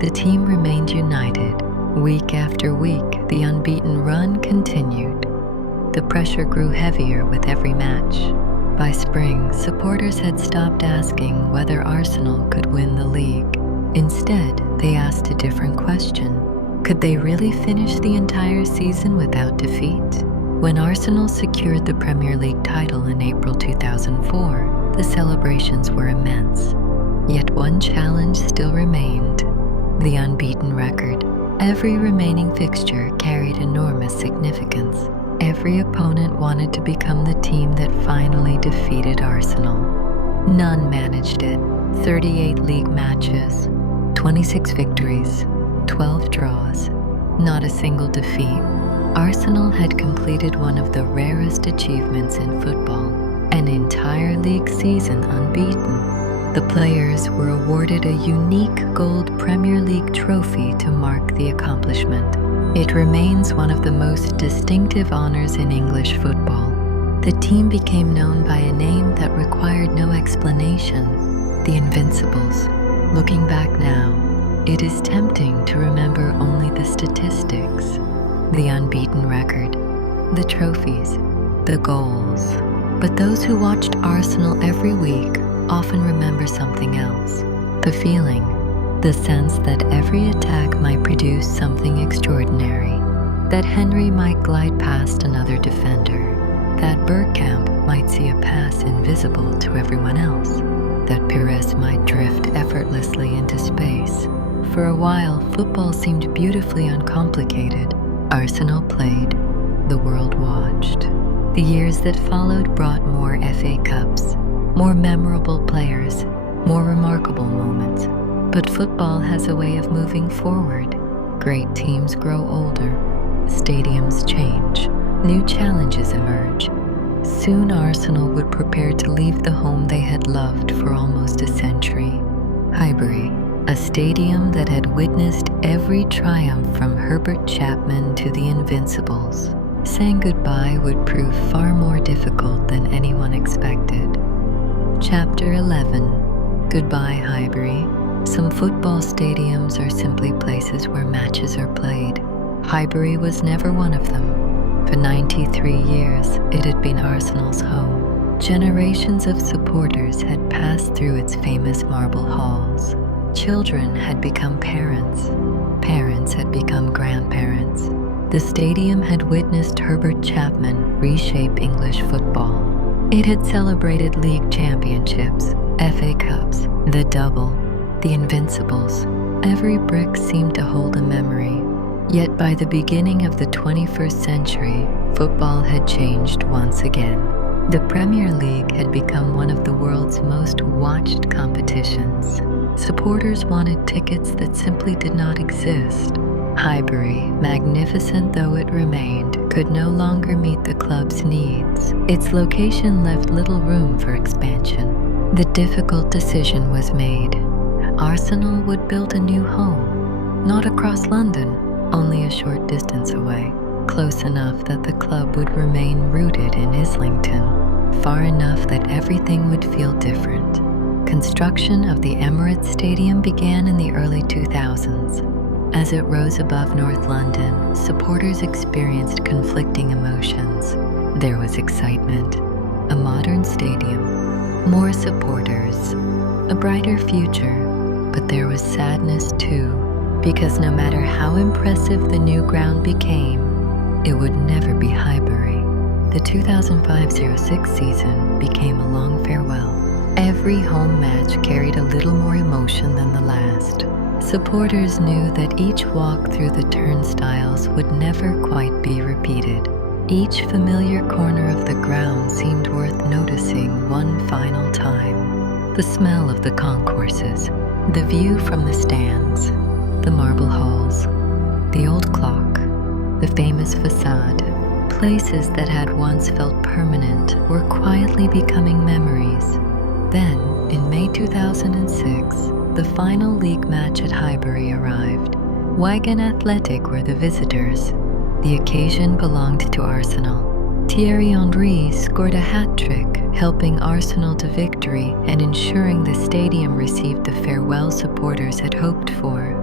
The team remained united. Week after week, the unbeaten run continued. The pressure grew heavier with every match. By spring, supporters had stopped asking whether Arsenal could win the league. Instead, they asked a different question. Could they really finish the entire season without defeat? When Arsenal secured the Premier League title in April 2004, the celebrations were immense. Yet one challenge still remained: the unbeaten record. Every remaining fixture carried enormous significance. Every opponent wanted to become the team that finally defeated Arsenal. None managed it. 38 league matches, 26 victories, 12 draws, not a single defeat. Arsenal had completed one of the rarest achievements in football, an entire league season unbeaten. The players were awarded a unique gold Premier League trophy to mark the accomplishment. It remains one of the most distinctive honors in English football. The team became known by a name that required no explanation: the Invincibles. Looking back now, it is tempting to remember only the statistics, the unbeaten record, the trophies, the goals. But those who watched Arsenal every week often remember something else: the feeling, the sense that every attack might produce something extraordinary, that Henry might glide past another defender, that Bergkamp might see a pass invisible to everyone else, that Pires might drift effortlessly into space. For a while, football seemed beautifully uncomplicated. Arsenal played, the world watched. The years that followed brought more FA Cups, more memorable players, more remarkable moments. But football has a way of moving forward. Great teams grow older. Stadiums change. New challenges emerge. Soon Arsenal would prepare to leave the home they had loved for almost a century. Highbury, a stadium that had witnessed every triumph from Herbert Chapman to the Invincibles. Saying goodbye would prove far more difficult than anyone expected. Chapter 11. Goodbye, Highbury. Some football stadiums are simply places where matches are played. Highbury was never one of them. For 93 years, it had been Arsenal's home. Generations of supporters had passed through its famous marble halls. Children had become parents. Parents had become grandparents. The stadium had witnessed Herbert Chapman reshape English football. It had celebrated league championships, FA Cups, the double, the Invincibles. Every brick seemed to hold a memory. Yet by the beginning of the 21st century, football had changed once again. The Premier League had become one of the world's most watched competitions. Supporters wanted tickets that simply did not exist. Highbury, magnificent though it remained, could no longer meet the club's needs. Its location left little room for expansion. The difficult decision was made. Arsenal would build a new home, not across London, only a short distance away, close enough that the club would remain rooted in Islington, far enough that everything would feel different. Construction of the Emirates Stadium began in the early 2000s. As it rose above North London, supporters experienced conflicting emotions. There was excitement, a modern stadium, more supporters, a brighter future. But there was sadness too, because no matter how impressive the new ground became, it would never be Highbury. The 2005-06 season became a long farewell. Every home match carried a little more emotion than the last. Supporters knew that each walk through the turnstiles would never quite be repeated. Each familiar corner of the ground seemed worth noticing one final time. The smell of the concourses, the view from the stands, the marble halls, the old clock, the famous facade, places that had once felt permanent were quietly becoming memories. Then, in May 2006, the final league big match at Highbury arrived. Wigan Athletic were the visitors. The occasion belonged to Arsenal. Thierry Henry scored a hat-trick, helping Arsenal to victory and ensuring the stadium received the farewell supporters had hoped for.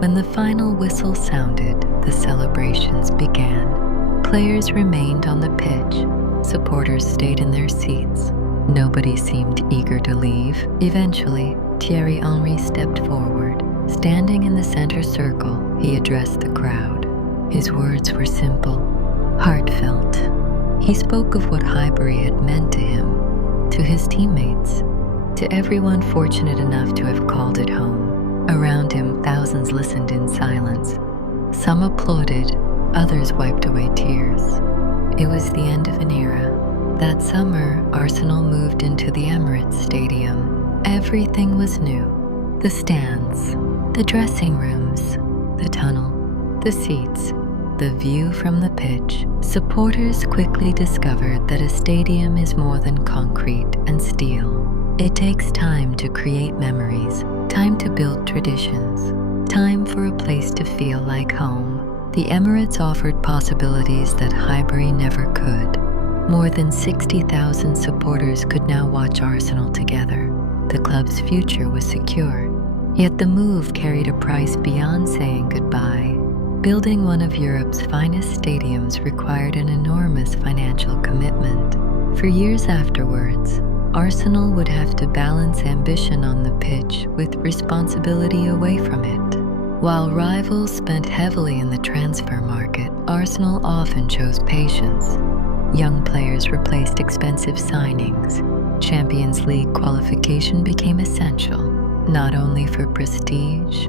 When the final whistle sounded, the celebrations began. Players remained on the pitch. Supporters stayed in their seats. Nobody seemed eager to leave. Eventually, Thierry Henry stepped forward. Standing in the center circle, he addressed the crowd. His words were simple, heartfelt. He spoke of what Highbury had meant to him, to his teammates, to everyone fortunate enough to have called it home. Around him, thousands listened in silence. Some applauded, others wiped away tears. It was the end of an era. That summer, Arsenal moved into the Emirates Stadium. Everything was new. The stands, the dressing rooms, the tunnel, the seats, the view from the pitch. Supporters quickly discovered that a stadium is more than concrete and steel. It takes time to create memories, time to build traditions, time for a place to feel like home. The Emirates offered possibilities that Highbury never could. More than 60,000 supporters could now watch Arsenal together. The club's future was secure. Yet the move carried a price beyond saying goodbye. Building one of Europe's finest stadiums required an enormous financial commitment. For years afterwards, Arsenal would have to balance ambition on the pitch with responsibility away from it. While rivals spent heavily in the transfer market, Arsenal often chose patience. Young players replaced expensive signings. Champions League qualification became essential, not only for prestige,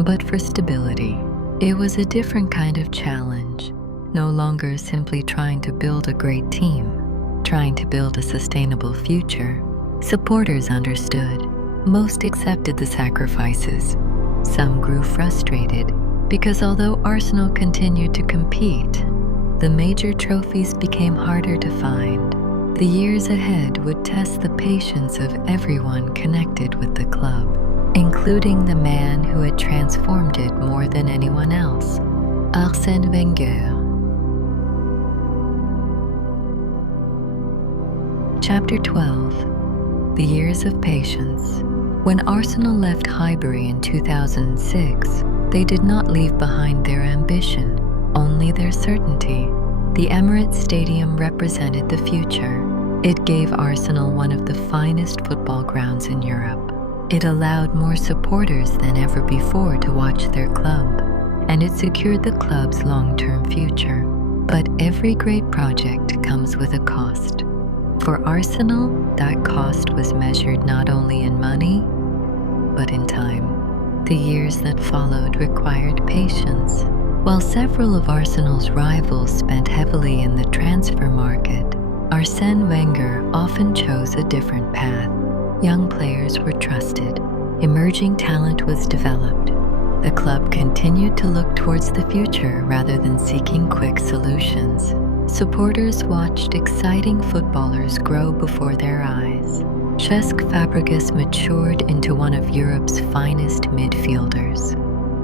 but for stability. It was a different kind of challenge, no longer simply trying to build a great team, trying to build a sustainable future. Supporters understood. Most accepted the sacrifices. Some grew frustrated because although Arsenal continued to compete, the major trophies became harder to find. The years ahead would test the patience of everyone connected with the club, including the man who had transformed it more than anyone else, Arsène Wenger. Chapter 12. The Years of Patience. When Arsenal left Highbury in 2006, they did not leave behind their ambition, only their certainty. The Emirates Stadium represented the future. It gave Arsenal one of the finest football grounds in Europe. It allowed more supporters than ever before to watch their club, and it secured the club's long-term future. But every great project comes with a cost. For Arsenal, that cost was measured not only in money, but in time. The years that followed required patience. While several of Arsenal's rivals spent heavily in the transfer market, Arsène Wenger often chose a different path. Young players were trusted. Emerging talent was developed. The club continued to look towards the future rather than seeking quick solutions. Supporters watched exciting footballers grow before their eyes. Cesc Fabregas matured into one of Europe's finest midfielders.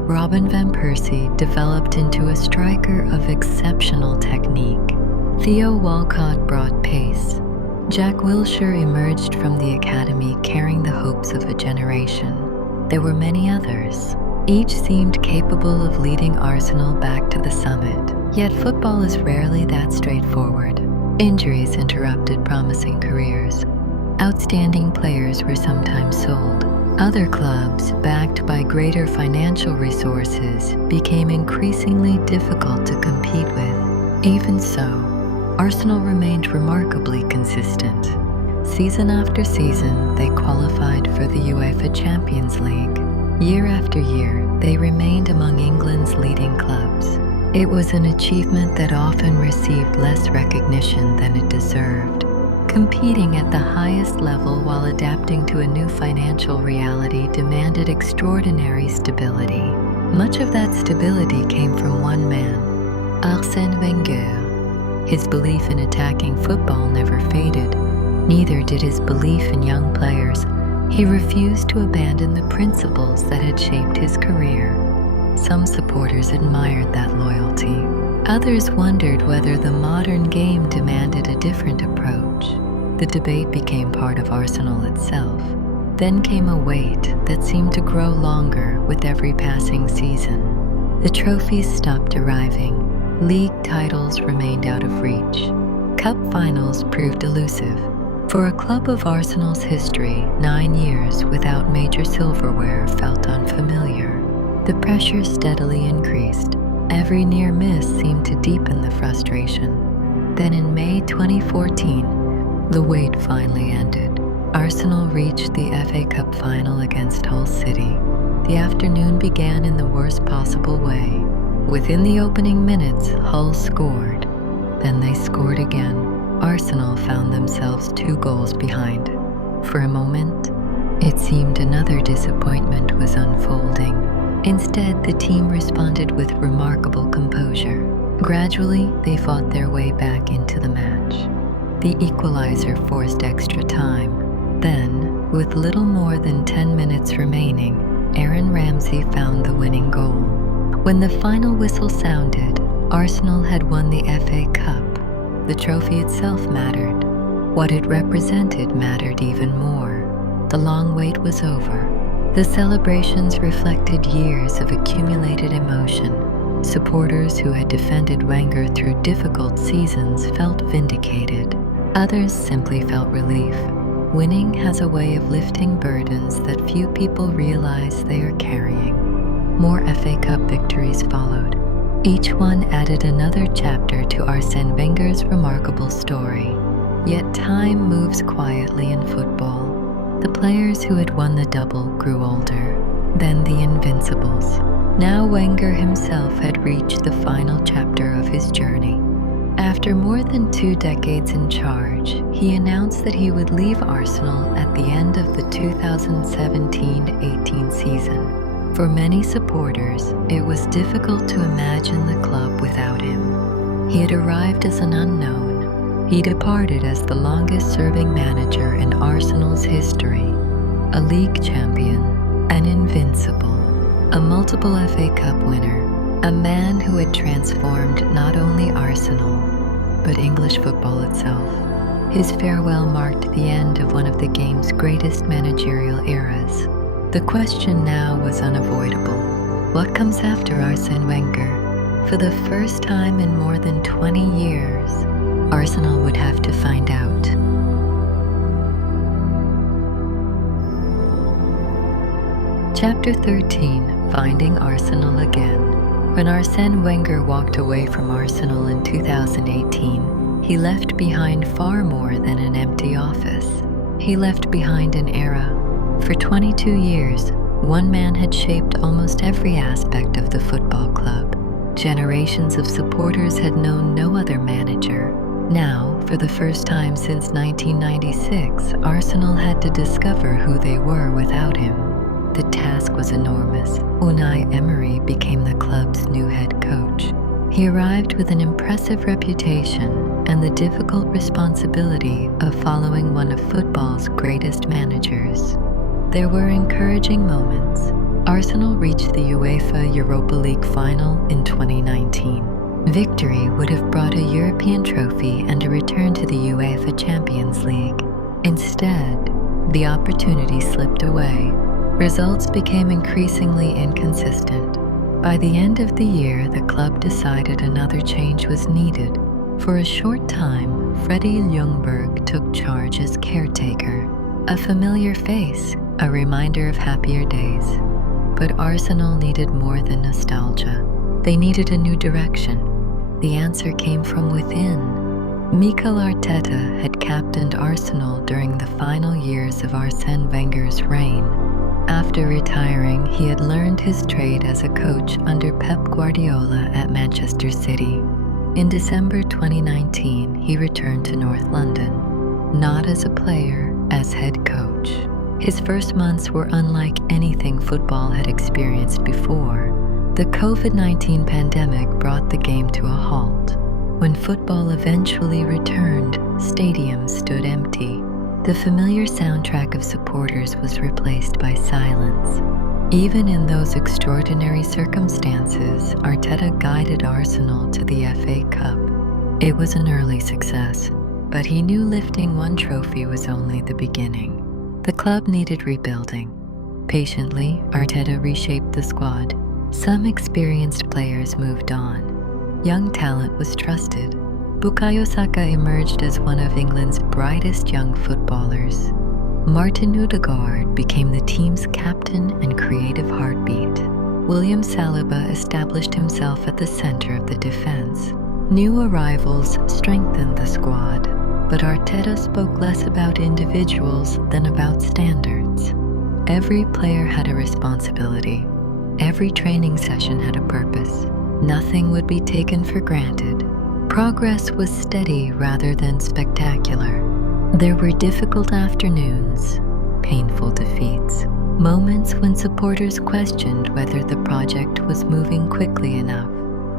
Robin van Persie developed into a striker of exceptional technique. Theo Walcott brought pace. Jack Wilshere emerged from the academy carrying the hopes of a generation. There were many others. Each seemed capable of leading Arsenal back to the summit. Yet football is rarely that straightforward. Injuries interrupted promising careers. Outstanding players were sometimes sold. Other clubs, backed by greater financial resources, became increasingly difficult to compete with. Even so, Arsenal remained remarkably consistent. Season after season, they qualified for the UEFA Champions League. Year after year, they remained among England's leading clubs. It was an achievement that often received less recognition than it deserved. Competing at the highest level while adapting to a new financial reality demanded extraordinary stability. Much of that stability came from one man, Arsène Wenger. His belief in attacking football never faded. Neither did his belief in young players. He refused to abandon the principles that had shaped his career. Some supporters admired that loyalty. Others wondered whether the modern game demanded a different approach. The debate became part of Arsenal itself. Then came a wait that seemed to grow longer with every passing season. The trophies stopped arriving. League titles remained out of reach. Cup finals proved elusive. For a club of Arsenal's history, 9 years without major silverware felt unfamiliar. The pressure steadily increased. Every near miss seemed to deepen the frustration. Then in May 2014, the wait finally ended. Arsenal reached the FA Cup final against Hull City. The afternoon began in the worst possible way. Within the opening minutes, Hull scored. Then they scored again. Arsenal found themselves 2 goals behind. For a moment, it seemed another disappointment was unfolding. Instead, the team responded with remarkable composure. Gradually, they fought their way back into the match. The equalizer forced extra time. Then, with little more than 10 minutes remaining, Aaron Ramsey found the winning goal. When the final whistle sounded, Arsenal had won the FA Cup. The trophy itself mattered. What it represented mattered even more. The long wait was over. The celebrations reflected years of accumulated emotion. Supporters who had defended Wenger through difficult seasons felt vindicated. Others simply felt relief. Winning has a way of lifting burdens that few people realize they are carrying. More FA Cup victories followed. Each one added another chapter to Arsène Wenger's remarkable story. Yet time moves quietly in football. The players who had won the double grew older. Then the Invincibles. Now Wenger himself had reached the final chapter of his journey. After more than 2 decades in charge, he announced that he would leave Arsenal at the end of the 2017-18 season. For many supporters, it was difficult to imagine the club without him. He had arrived as an unknown. He departed as the longest-serving manager in Arsenal's history, a league champion, an invincible, a multiple FA Cup winner, a man who had transformed not only Arsenal, but English football itself. His farewell marked the end of one of the game's greatest managerial eras. The question now was unavoidable. What comes after Arsène Wenger? For the first time in more than 20 years, Arsenal would have to find out. Chapter 13, Finding Arsenal Again. When Arsène Wenger walked away from Arsenal in 2018, he left behind far more than an empty office. He left behind an era. For 22 years, one man had shaped almost every aspect of the football club. Generations of supporters had known no other manager. Now, for the first time since 1996, Arsenal had to discover who they were without him. The task was enormous. Unai Emery became the club's new head coach. He arrived with an impressive reputation and the difficult responsibility of following one of football's greatest managers. There were encouraging moments. Arsenal reached the UEFA Europa League final in 2019. Victory would have brought a European trophy and a return to the UEFA Champions League. Instead, the opportunity slipped away. Results became increasingly inconsistent. By the end of the year, the club decided another change was needed. For a short time, Freddie Ljungberg took charge as caretaker. A familiar face, a reminder of happier days. But Arsenal needed more than nostalgia. They needed a new direction. The answer came from within. Mikel Arteta had captained Arsenal during the final years of Arsène Wenger's reign. After retiring, he had learned his trade as a coach under Pep Guardiola at Manchester City. In December 2019, he returned to North London, not as a player, as head coach. His first months were unlike anything football had experienced before. The COVID-19 pandemic brought the game to a halt. When football eventually returned, stadiums stood empty. The familiar soundtrack of supporters was replaced by silence. Even in those extraordinary circumstances, Arteta guided Arsenal to the FA Cup. It was an early success, but he knew lifting one trophy was only the beginning. The club needed rebuilding. Patiently, Arteta reshaped the squad. Some experienced players moved on. Young talent was trusted. Bukayo Saka emerged as one of England's brightest young footballers. Martin Odegaard became the team's captain and creative heartbeat. William Saliba established himself at the center of the defense. New arrivals strengthened the squad, but Arteta spoke less about individuals than about standards. Every player had a responsibility. Every training session had a purpose. Nothing would be taken for granted. Progress was steady rather than spectacular. There were difficult afternoons, painful defeats, moments when supporters questioned whether the project was moving quickly enough.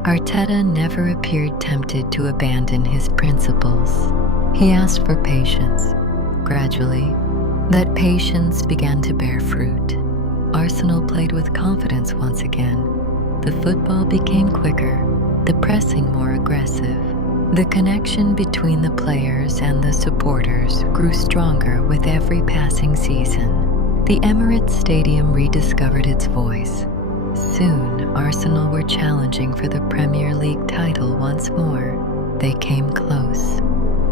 Arteta never appeared tempted to abandon his principles. He asked for patience. Gradually, that patience began to bear fruit. Arsenal played with confidence once again. The football became quicker, the pressing more aggressive. The connection between the players and the supporters grew stronger with every passing season. The Emirates Stadium rediscovered its voice. Soon, Arsenal were challenging for the Premier League title once more. They came close.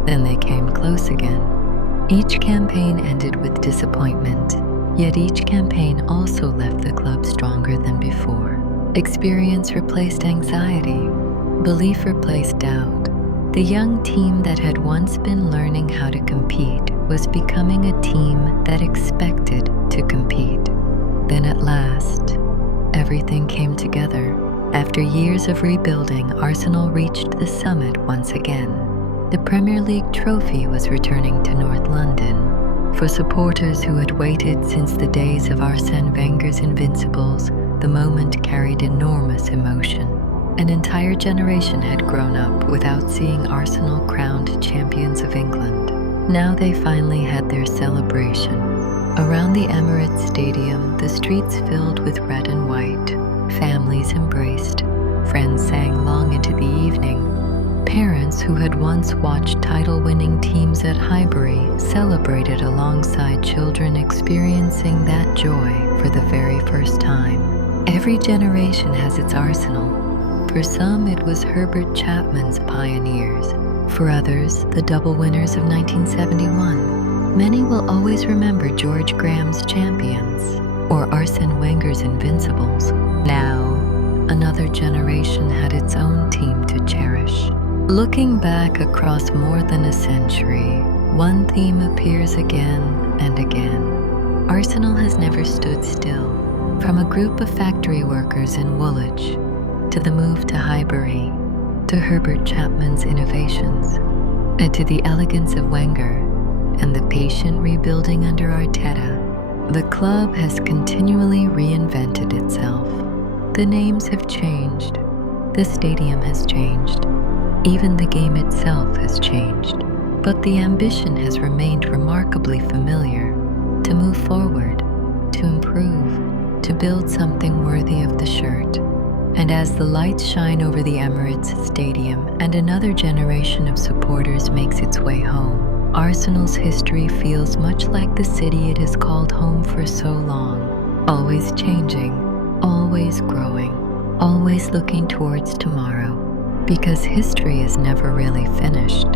Then they came close again. Each campaign ended with disappointment, yet each campaign also left the club stronger than before. Experience replaced anxiety. Belief replaced doubt. The young team that had once been learning how to compete was becoming a team that expected to compete. Then at last, everything came together. After years of rebuilding, Arsenal reached the summit once again. The Premier League trophy was returning to North London. For supporters who had waited since the days of Arsène Wenger's Invincibles, the moment carried enormous emotion. An entire generation had grown up without seeing Arsenal crowned champions of England. Now they finally had their celebration. Around the Emirates Stadium, the streets filled with red and white. Families embraced. Friends sang long into the evening. Parents who had once watched title-winning teams at Highbury celebrated alongside children experiencing that joy for the very first time. Every generation has its Arsenal. For some, it was Herbert Chapman's Pioneers. For others, the double winners of 1971. Many will always remember George Graham's Champions or Arsène Wenger's Invincibles. Now, another generation had its own team to cherish. Looking back across more than a century, one theme appears again and again. Arsenal has never stood still. From a group of factory workers in Woolwich, to the move to Highbury, to Herbert Chapman's innovations, and to the elegance of Wenger and the patient rebuilding under Arteta, the club has continually reinvented itself. The names have changed, the stadium has changed, even the game itself has changed, but the ambition has remained remarkably familiar: to move forward, to improve, to build something worthy of the shirt. And as the lights shine over the Emirates Stadium and another generation of supporters makes its way home, Arsenal's history feels much like the city it has called home for so long, always changing, always growing, always looking towards tomorrow. Because history is never really finished.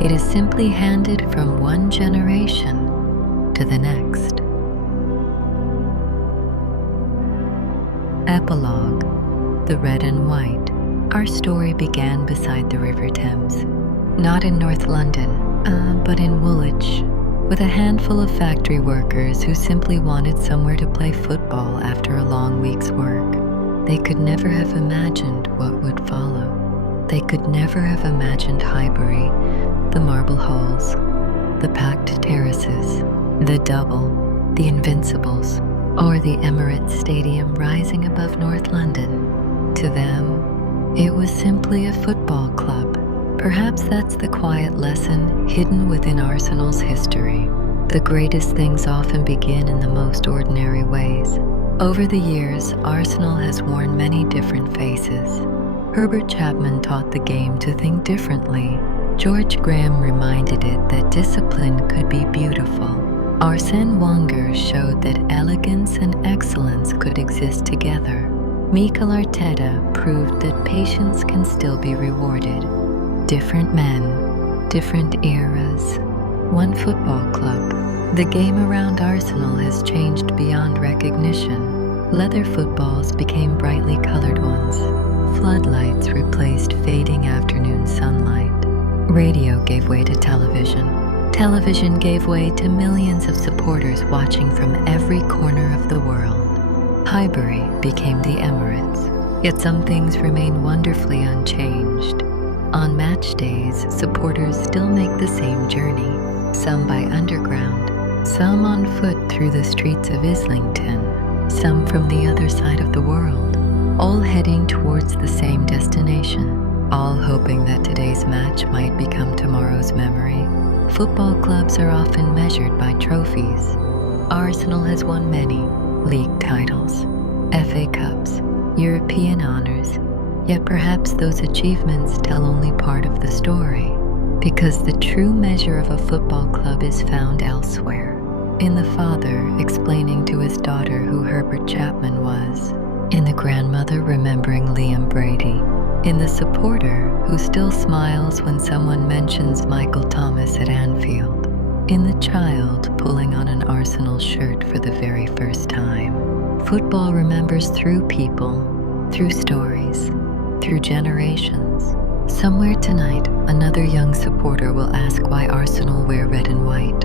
It is simply handed from one generation to the next. Epilogue: The Red and White. Our story began beside the River Thames, not in North London, but in Woolwich, with a handful of factory workers who simply wanted somewhere to play football after a long week's work. They could never have imagined what would follow. They could never have imagined Highbury, the marble halls, the packed terraces, the double, the Invincibles, or the Emirates Stadium rising above North London. To them, it was simply a football club. Perhaps that's the quiet lesson hidden within Arsenal's history. The greatest things often begin in the most ordinary ways. Over the years, Arsenal has worn many different faces. Herbert Chapman taught the game to think differently. George Graham reminded it that discipline could be beautiful. Arsène Wenger showed that elegance and excellence could exist together. Mikel Arteta proved that patience can still be rewarded. Different men, different eras, one football club. The game around Arsenal has changed beyond recognition. Leather footballs became brightly colored ones. Floodlights replaced fading afternoon sunlight. Radio gave way to television. Television gave way to millions of supporters watching from every corner of the world. Highbury became the Emirates. Yet some things remain wonderfully unchanged. On match days, supporters still make the same journey, some by underground, some on foot through the streets of Islington, some from the other side of the world, all heading towards the same destination, all hoping that today's match might become tomorrow's memory. Football clubs are often measured by trophies. Arsenal has won many league titles, FA Cups, European honors, yet perhaps those achievements tell only part of the story, because the true measure of a football club is found elsewhere. In the father explaining to his daughter who Herbert Chapman was, in the grandmother remembering Liam Brady, in the supporter who still smiles when someone mentions Michael Thomas at Anfield, in the child pulling on an Arsenal shirt for the very first time. Football remembers through people, through stories, through generations. Somewhere tonight, another young supporter will ask why Arsenal wear red and white,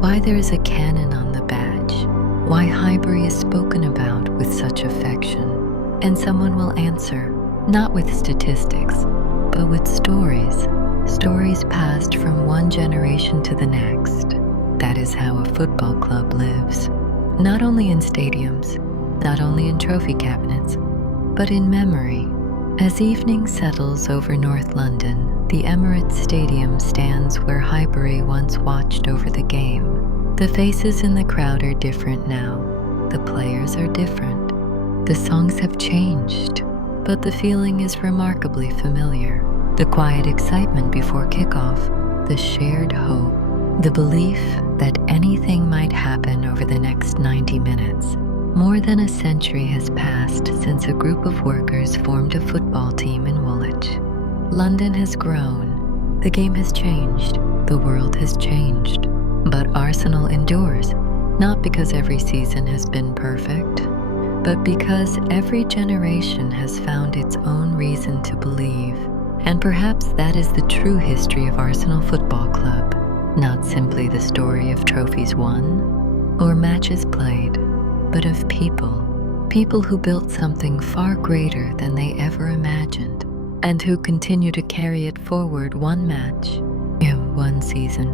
why there is a cannon on the badge, why Highbury is spoken about with such affection. And someone will answer, not with statistics, but with stories. Stories passed from one generation to the next. That is how a football club lives. Not only in stadiums, not only in trophy cabinets, but in memory. As evening settles over North London, the Emirates Stadium stands where Highbury once watched over the game. The faces in the crowd are different now. The players are different. The songs have changed, but the feeling is remarkably familiar. The quiet excitement before kickoff, the shared hope, the belief that anything might happen over the next 90 minutes. More than a century has passed since a group of workers formed a football team in Woolwich. London has grown, the game has changed, the world has changed. But Arsenal endures, not because every season has been perfect, but because every generation has found its own reason to believe. And perhaps that is the true history of Arsenal Football Club, not simply the story of trophies won or matches played, but of people who built something far greater than they ever imagined, and who continue to carry it forward one match, in one season,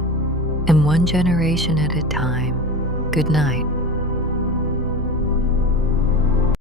in one generation at a time. Good night.